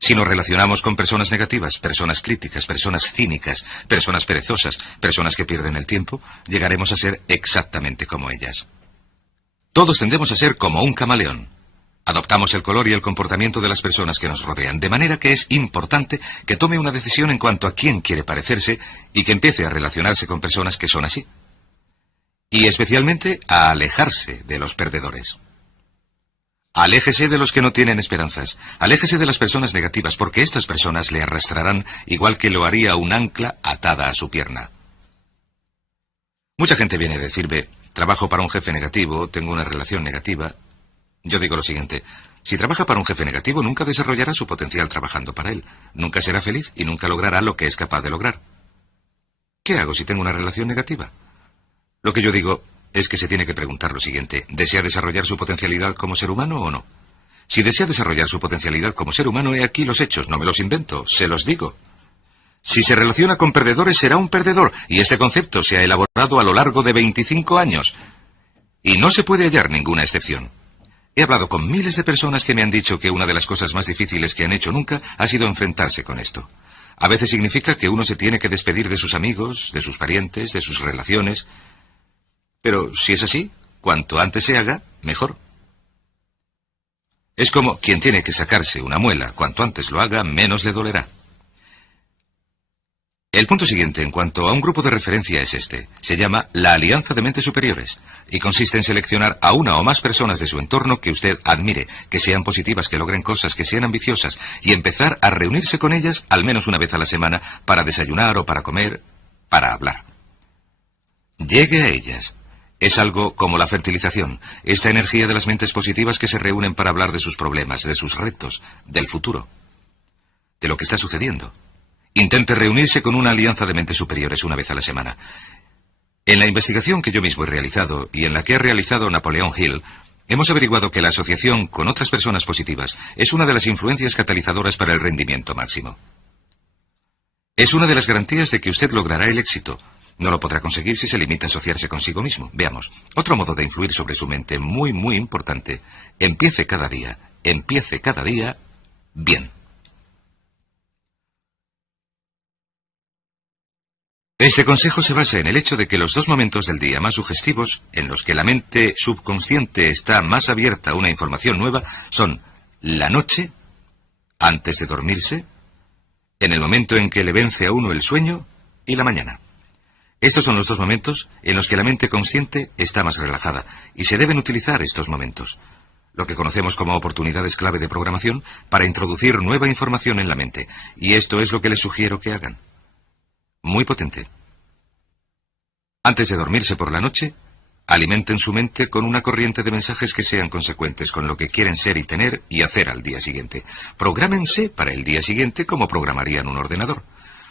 Si nos relacionamos con personas negativas, personas críticas, personas cínicas, personas perezosas, personas que pierden el tiempo, llegaremos a ser exactamente como ellas. Todos tendemos a ser como un camaleón. Adoptamos el color y el comportamiento de las personas que nos rodean, de manera que es importante que tome una decisión en cuanto a quién quiere parecerse y que empiece a relacionarse con personas que son así. Y especialmente a alejarse de los perdedores. Aléjese de los que no tienen esperanzas. Aléjese de las personas negativas, porque estas personas le arrastrarán igual que lo haría un ancla atada a su pierna. Mucha gente viene a decirme, trabajo para un jefe negativo, tengo una relación negativa. Yo digo lo siguiente, si trabaja para un jefe negativo, nunca desarrollará su potencial trabajando para él. Nunca será feliz y nunca logrará lo que es capaz de lograr. ¿Qué hago si tengo una relación negativa? Lo que yo digo es que se tiene que preguntar lo siguiente, ¿desea desarrollar su potencialidad como ser humano o no? Si desea desarrollar su potencialidad como ser humano, he aquí los hechos, no me los invento, se los digo. Si se relaciona con perdedores, será un perdedor, y este concepto se ha elaborado a lo largo de 25 años. Y no se puede hallar ninguna excepción. He hablado con miles de personas que me han dicho que una de las cosas más difíciles que han hecho nunca ha sido enfrentarse con esto. A veces significa que uno se tiene que despedir de sus amigos, de sus parientes, de sus relaciones. Pero si es así, cuanto antes se haga, mejor. Es como quien tiene que sacarse una muela. Cuanto antes lo haga, menos le dolerá. El punto siguiente en cuanto a un grupo de referencia es este. Se llama la Alianza de Mentes Superiores y consiste en seleccionar a una o más personas de su entorno que usted admire, que sean positivas, que logren cosas, que sean ambiciosas y empezar a reunirse con ellas al menos una vez a la semana para desayunar o para comer, para hablar. Llegue a ellas. Es algo como la fertilización, esta energía de las mentes positivas que se reúnen para hablar de sus problemas, de sus retos, del futuro, de lo que está sucediendo. Intente reunirse con una alianza de mentes superiores una vez a la semana. En la investigación que yo mismo he realizado y en la que ha realizado Napoleón Hill, hemos averiguado que la asociación con otras personas positivas es una de las influencias catalizadoras para el rendimiento máximo. Es una de las garantías de que usted logrará el éxito. No lo podrá conseguir si se limita a asociarse consigo mismo. Veamos, otro modo de influir sobre su mente muy, muy importante. Empiece cada día bien. Este consejo se basa en el hecho de que los dos momentos del día más sugestivos, en los que la mente subconsciente está más abierta a una información nueva, son la noche, antes de dormirse, en el momento en que le vence a uno el sueño, y la mañana. Estos son los dos momentos en los que la mente consciente está más relajada, y se deben utilizar estos momentos, lo que conocemos como oportunidades clave de programación, para introducir nueva información en la mente, y esto es lo que les sugiero que hagan. Muy potente. Antes de dormirse por la noche, alimenten su mente con una corriente de mensajes que sean consecuentes con lo que quieren ser y tener y hacer al día siguiente. Prográmense para el día siguiente como programarían un ordenador.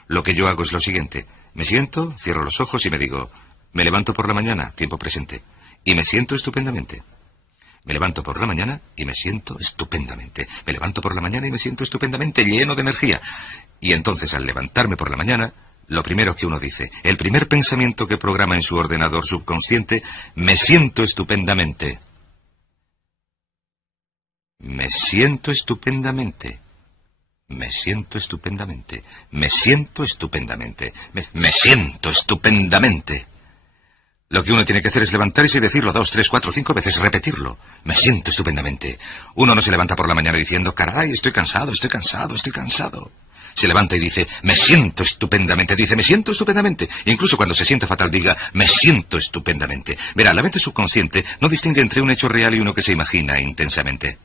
Lo que yo hago es lo siguiente. Me siento, cierro los ojos y me digo, me levanto por la mañana, tiempo presente, y me siento estupendamente. Me levanto por la mañana y me siento estupendamente. Me levanto por la mañana y me siento estupendamente, lleno de energía. Y entonces al levantarme por la mañana, lo primero que uno dice, el primer pensamiento que programa en su ordenador subconsciente, me siento estupendamente. Me siento estupendamente. Me siento estupendamente. Me siento estupendamente. Me siento estupendamente. Lo que uno tiene que hacer es levantarse y decirlo 2, 3, 4, 5 veces, repetirlo. Me siento estupendamente. Uno no se levanta por la mañana diciendo, caray, estoy cansado, estoy cansado, estoy cansado. Se levanta y dice, me siento estupendamente. Dice, me siento estupendamente. Incluso cuando se sienta fatal diga, me siento estupendamente. Verá, la mente subconsciente no distingue entre un hecho real y uno que se imagina intensamente.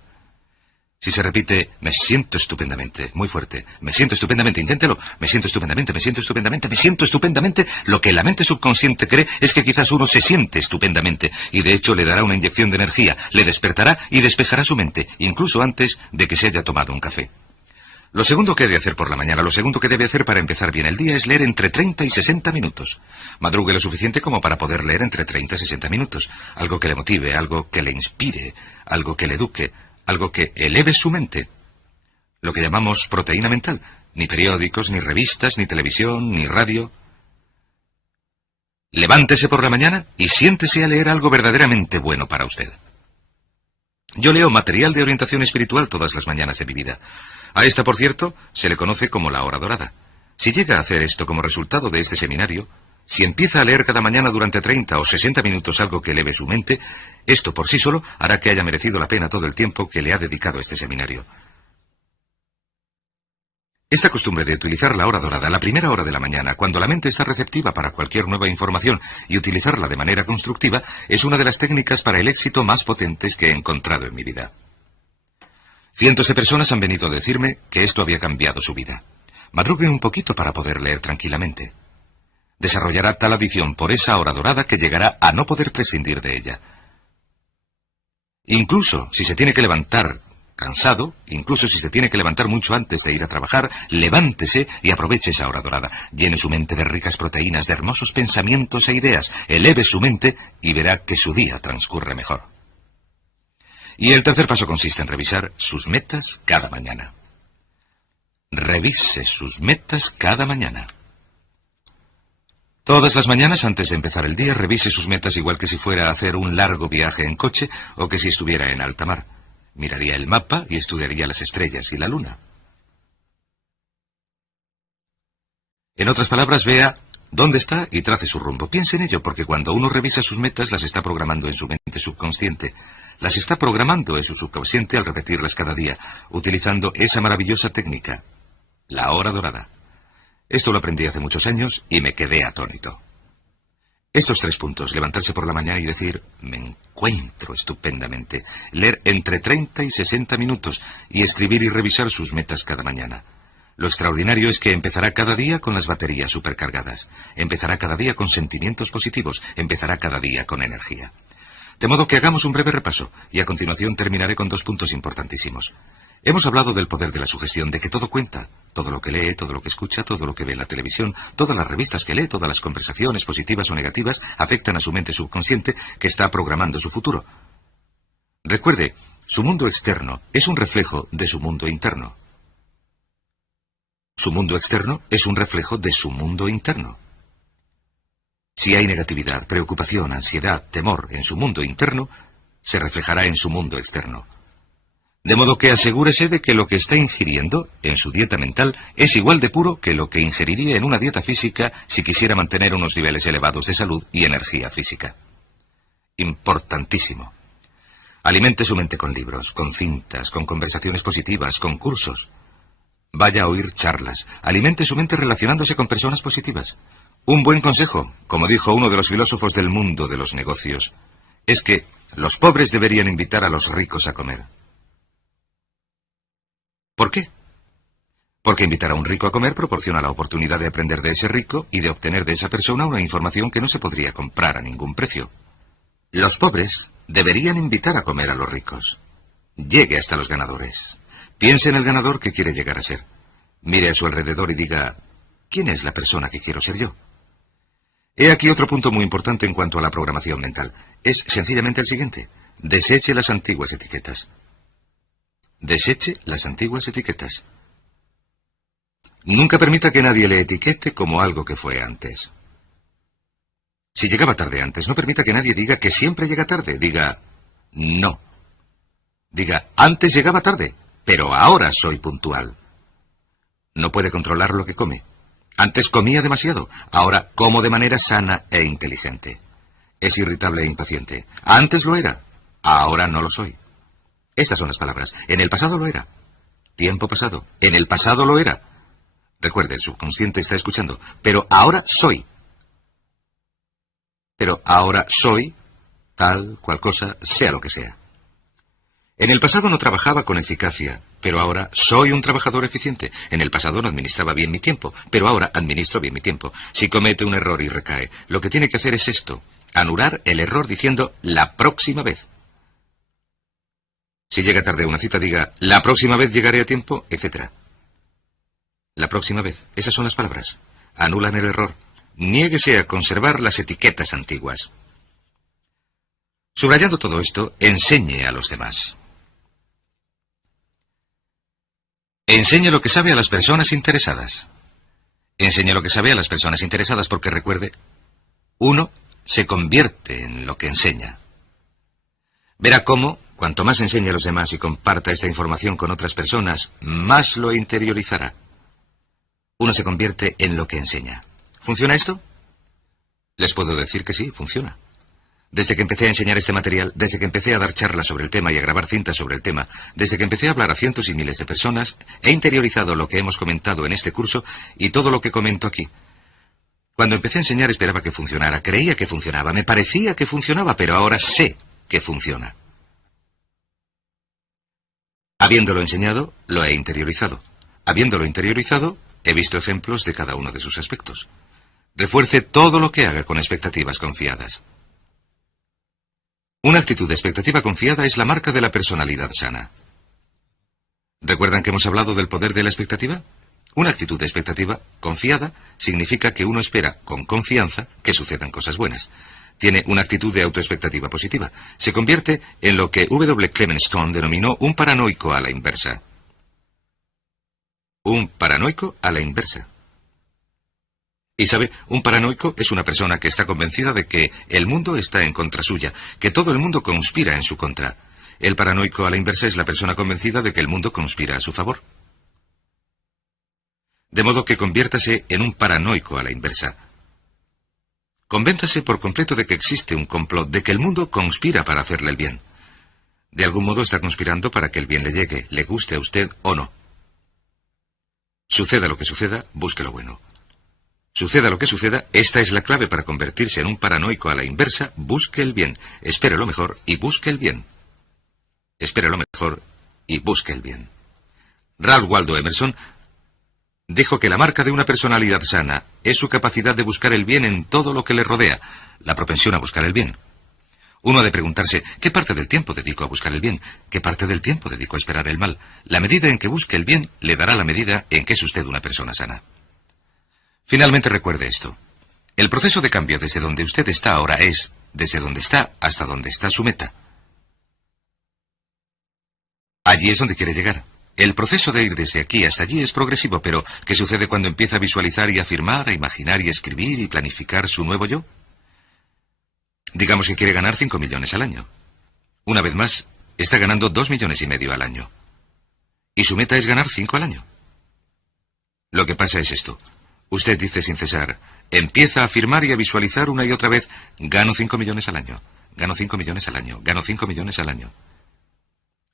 Si se repite, me siento estupendamente, muy fuerte, me siento estupendamente, inténtelo, me siento estupendamente, me siento estupendamente, me siento estupendamente, lo que la mente subconsciente cree es que quizás uno se siente estupendamente, y de hecho le dará una inyección de energía, le despertará y despejará su mente, incluso antes de que se haya tomado un café. Lo segundo que debe hacer por la mañana, lo segundo que debe hacer para empezar bien el día es leer entre 30 y 60 minutos. Madrugue lo suficiente como para poder leer entre 30 y 60 minutos. Algo que le motive, algo que le inspire, algo que le eduque, algo que eleve su mente. Lo que llamamos proteína mental. Ni periódicos, ni revistas, ni televisión, ni radio. Levántese por la mañana y siéntese a leer algo verdaderamente bueno para usted. Yo leo material de orientación espiritual todas las mañanas de mi vida. A esta, por cierto, se le conoce como la hora dorada. Si llega a hacer esto como resultado de este seminario, si empieza a leer cada mañana durante 30 o 60 minutos algo que eleve su mente, esto por sí solo hará que haya merecido la pena todo el tiempo que le ha dedicado este seminario. Esta costumbre de utilizar la hora dorada, la primera hora de la mañana, cuando la mente está receptiva para cualquier nueva información y utilizarla de manera constructiva, es una de las técnicas para el éxito más potentes que he encontrado en mi vida. Cientos de personas han venido a decirme que esto había cambiado su vida. Madrugue un poquito para poder leer tranquilamente. Desarrollará tal adicción por esa hora dorada que llegará a no poder prescindir de ella. Incluso si se tiene que levantar cansado, incluso si se tiene que levantar mucho antes de ir a trabajar, levántese y aproveche esa hora dorada. Llene su mente de ricas proteínas, de hermosos pensamientos e ideas. Eleve su mente y verá que su día transcurre mejor. Y el tercer paso consiste en revisar sus metas cada mañana. Revise sus metas cada mañana. Todas las mañanas, antes de empezar el día, revise sus metas igual que si fuera a hacer un largo viaje en coche o que si estuviera en alta mar. Miraría el mapa y estudiaría las estrellas y la luna. En otras palabras, vea dónde está y trace su rumbo. Piense en ello, porque cuando uno revisa sus metas, las está programando en su mente subconsciente. Las está programando en su subconsciente al repetirlas cada día, utilizando esa maravillosa técnica, la hora dorada. Esto lo aprendí hace muchos años y me quedé atónito. Estos 3 puntos, levantarse por la mañana y decir, me encuentro estupendamente, leer entre 30 y 60 minutos y escribir y revisar sus metas cada mañana. Lo extraordinario es que empezará cada día con las baterías supercargadas, empezará cada día con sentimientos positivos, empezará cada día con energía. De modo que hagamos un breve repaso y a continuación terminaré con 2 puntos importantísimos. Hemos hablado del poder de la sugestión, de que todo cuenta, todo lo que lee, todo lo que escucha, todo lo que ve en la televisión, todas las revistas que lee, todas las conversaciones positivas o negativas afectan a su mente subconsciente que está programando su futuro. Recuerde, su mundo externo es un reflejo de su mundo interno. Su mundo externo es un reflejo de su mundo interno. Si hay negatividad, preocupación, ansiedad, temor en su mundo interno, se reflejará en su mundo externo. De modo que asegúrese de que lo que está ingiriendo en su dieta mental es igual de puro que lo que ingeriría en una dieta física si quisiera mantener unos niveles elevados de salud y energía física. Importantísimo. Alimente su mente con libros, con cintas, con conversaciones positivas, con cursos. Vaya a oír charlas. Alimente su mente relacionándose con personas positivas. Un buen consejo, como dijo uno de los filósofos del mundo de los negocios, es que los pobres deberían invitar a los ricos a comer. ¿Por qué? Porque invitar a un rico a comer proporciona la oportunidad de aprender de ese rico y de obtener de esa persona una información que no se podría comprar a ningún precio. Los pobres deberían invitar a comer a los ricos. Llegue hasta los ganadores. Piense en el ganador que quiere llegar a ser. Mire a su alrededor y diga, ¿quién es la persona que quiero ser yo? He aquí otro punto muy importante en cuanto a la programación mental. Es sencillamente el siguiente. Deseche las antiguas etiquetas. Deseche las antiguas etiquetas. Nunca permita que nadie le etiquete como algo que fue antes. Si llegaba tarde antes, no permita que nadie diga que siempre llega tarde. Diga, no. Diga, antes llegaba tarde, pero ahora soy puntual. No puede controlar lo que come. Antes comía demasiado, ahora como de manera sana e inteligente. Es irritable e impaciente. Antes lo era, ahora no lo soy. Estas son las palabras. En el pasado lo era. Tiempo pasado. En el pasado lo era. Recuerde, el subconsciente está escuchando. Pero ahora soy. Pero ahora soy tal, cual cosa, sea lo que sea. En el pasado no trabajaba con eficacia, pero ahora soy un trabajador eficiente. En el pasado no administraba bien mi tiempo, pero ahora administro bien mi tiempo. Si comete un error y recae, lo que tiene que hacer es esto: anular el error diciendo la próxima vez. Si llega tarde a una cita, diga, la próxima vez llegaré a tiempo, etc. La próxima vez. Esas son las palabras. Anulan el error. Niéguese a conservar las etiquetas antiguas. Subrayando todo esto, enseñe a los demás. Enseñe lo que sabe a las personas interesadas. Enseñe lo que sabe a las personas interesadas porque recuerde, uno se convierte en lo que enseña. Verá cómo, cuanto más enseñe a los demás y comparta esta información con otras personas, más lo interiorizará. Uno se convierte en lo que enseña. ¿Funciona esto? Les puedo decir que sí, funciona. Desde que empecé a enseñar este material, desde que empecé a dar charlas sobre el tema y a grabar cintas sobre el tema, desde que empecé a hablar a cientos y miles de personas, he interiorizado lo que hemos comentado en este curso y todo lo que comento aquí. Cuando empecé a enseñar esperaba que funcionara, creía que funcionaba, me parecía que funcionaba, pero ahora sé que funciona. Habiéndolo enseñado, lo he interiorizado. Habiéndolo interiorizado, he visto ejemplos de cada uno de sus aspectos. Refuerce todo lo que haga con expectativas confiadas. Una actitud de expectativa confiada es la marca de la personalidad sana. ¿Recuerdan que hemos hablado del poder de la expectativa? Una actitud de expectativa confiada significa que uno espera con confianza que sucedan cosas buenas. Tiene una actitud de autoexpectativa positiva. Se convierte en lo que W. Clement Stone denominó un paranoico a la inversa. Un paranoico a la inversa. Y sabe, un paranoico es una persona que está convencida de que el mundo está en contra suya, que todo el mundo conspira en su contra. El paranoico a la inversa es la persona convencida de que el mundo conspira a su favor. De modo que conviértase en un paranoico a la inversa. Convénzase por completo de que existe un complot, de que el mundo conspira para hacerle el bien. De algún modo está conspirando para que el bien le llegue, le guste a usted o no. Suceda lo que suceda, busque lo bueno. Suceda lo que suceda, esta es la clave para convertirse en un paranoico a la inversa, busque el bien, espere lo mejor y busque el bien. Espere lo mejor y busque el bien. Ralph Waldo Emerson dijo que la marca de una personalidad sana es su capacidad de buscar el bien en todo lo que le rodea, la propensión a buscar el bien. Uno ha de preguntarse, ¿qué parte del tiempo dedico a buscar el bien? ¿Qué parte del tiempo dedico a esperar el mal? La medida en que busque el bien le dará la medida en que es usted una persona sana. Finalmente recuerde esto. El proceso de cambio desde donde usted está ahora es, desde donde está hasta donde está su meta. Allí es donde quiere llegar. El proceso de ir desde aquí hasta allí es progresivo, pero ¿qué sucede cuando empieza a visualizar y afirmar, a imaginar y escribir y planificar su nuevo yo? Digamos que quiere ganar 5 millones al año. Una vez más, está ganando 2,5 millones al año. Y su meta es ganar 5 al año. Lo que pasa es esto. Usted dice sin cesar, empieza a afirmar y a visualizar una y otra vez, gano 5 millones al año, gano 5 millones al año, gano 5 millones al año.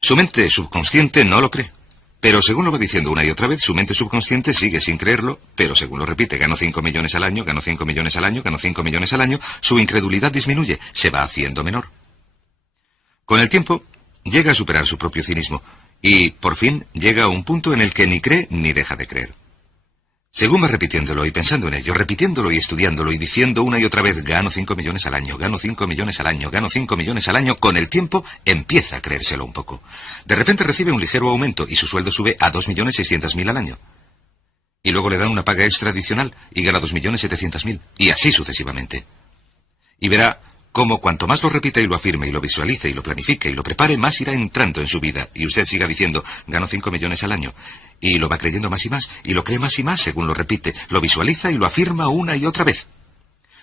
Su mente subconsciente no lo cree. Pero según lo va diciendo una y otra vez, su mente subconsciente sigue sin creerlo, pero según lo repite, gano 5 millones al año, gano 5 millones al año, gano 5 millones al año, su incredulidad disminuye, se va haciendo menor. Con el tiempo, llega a superar su propio cinismo, y, por fin, llega a un punto en el que ni cree ni deja de creer. Según va repitiéndolo y pensando en ello, repitiéndolo y estudiándolo y diciendo una y otra vez, gano 5 millones al año, gano 5 millones al año, gano 5 millones al año, con el tiempo empieza a creérselo un poco. De repente recibe un ligero aumento y su sueldo sube a 2,6 millones al año. Y luego le dan una paga extra adicional y gana 2,7 millones, y así sucesivamente. Y verá cómo cuanto más lo repita y lo afirme y lo visualice y lo planifique y lo prepare, más irá entrando en su vida y usted siga diciendo, gano 5 millones al año. Y lo va creyendo más y lo cree más y más según lo repite, lo visualiza y lo afirma una y otra vez.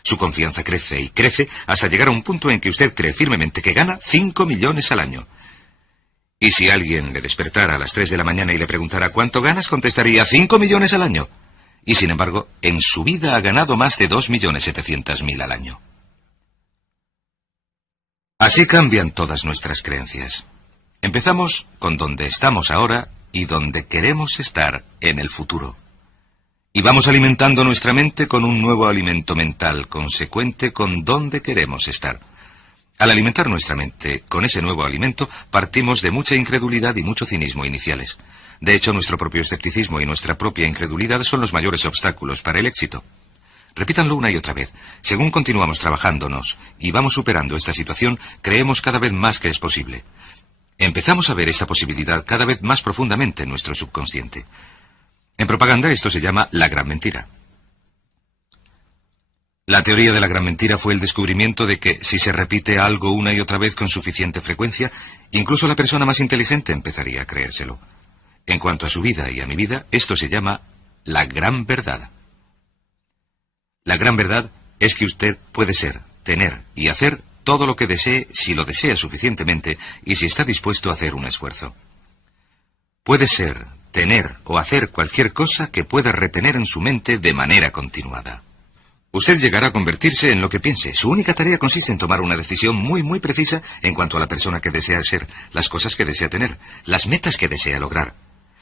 Su confianza crece y crece hasta llegar a un punto en que usted cree firmemente que gana 5 millones al año. Y si alguien le despertara a las 3 de la mañana y le preguntara ¿cuánto ganas?, contestaría 5 millones al año. Y sin embargo, en su vida ha ganado más de 2,7 millones al año. Así cambian todas nuestras creencias. Empezamos con donde estamos ahora y donde queremos estar en el futuro. Y vamos alimentando nuestra mente con un nuevo alimento mental, consecuente con donde queremos estar. Al alimentar nuestra mente con ese nuevo alimento, partimos de mucha incredulidad y mucho cinismo iniciales. De hecho, nuestro propio escepticismo y nuestra propia incredulidad son los mayores obstáculos para el éxito. Repítanlo una y otra vez. Según continuamos trabajándonos y vamos superando esta situación, creemos cada vez más que es posible. Empezamos a ver esta posibilidad cada vez más profundamente en nuestro subconsciente. En propaganda esto se llama la gran mentira. La teoría de la gran mentira fue el descubrimiento de que si se repite algo una y otra vez con suficiente frecuencia, incluso la persona más inteligente empezaría a creérselo. En cuanto a su vida y a mi vida, esto se llama la gran verdad. La gran verdad es que usted puede ser, tener y hacer todo lo que desee si lo desea suficientemente y si está dispuesto a hacer un esfuerzo. Puede ser, tener o hacer cualquier cosa que pueda retener en su mente de manera continuada. Usted llegará a convertirse en lo que piense. Su única tarea consiste en tomar una decisión muy precisa en cuanto a la persona que desea ser, las cosas que desea tener, las metas que desea lograr.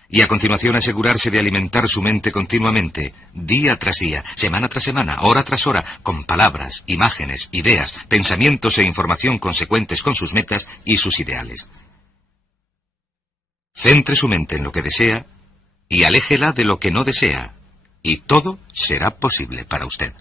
Y a continuación asegurarse de alimentar su mente continuamente, día tras día, semana tras semana, hora tras hora, con palabras, imágenes, ideas, pensamientos e información consecuentes con sus metas y sus ideales. Centre su mente en lo que desea y aléjela de lo que no desea, y todo será posible para usted.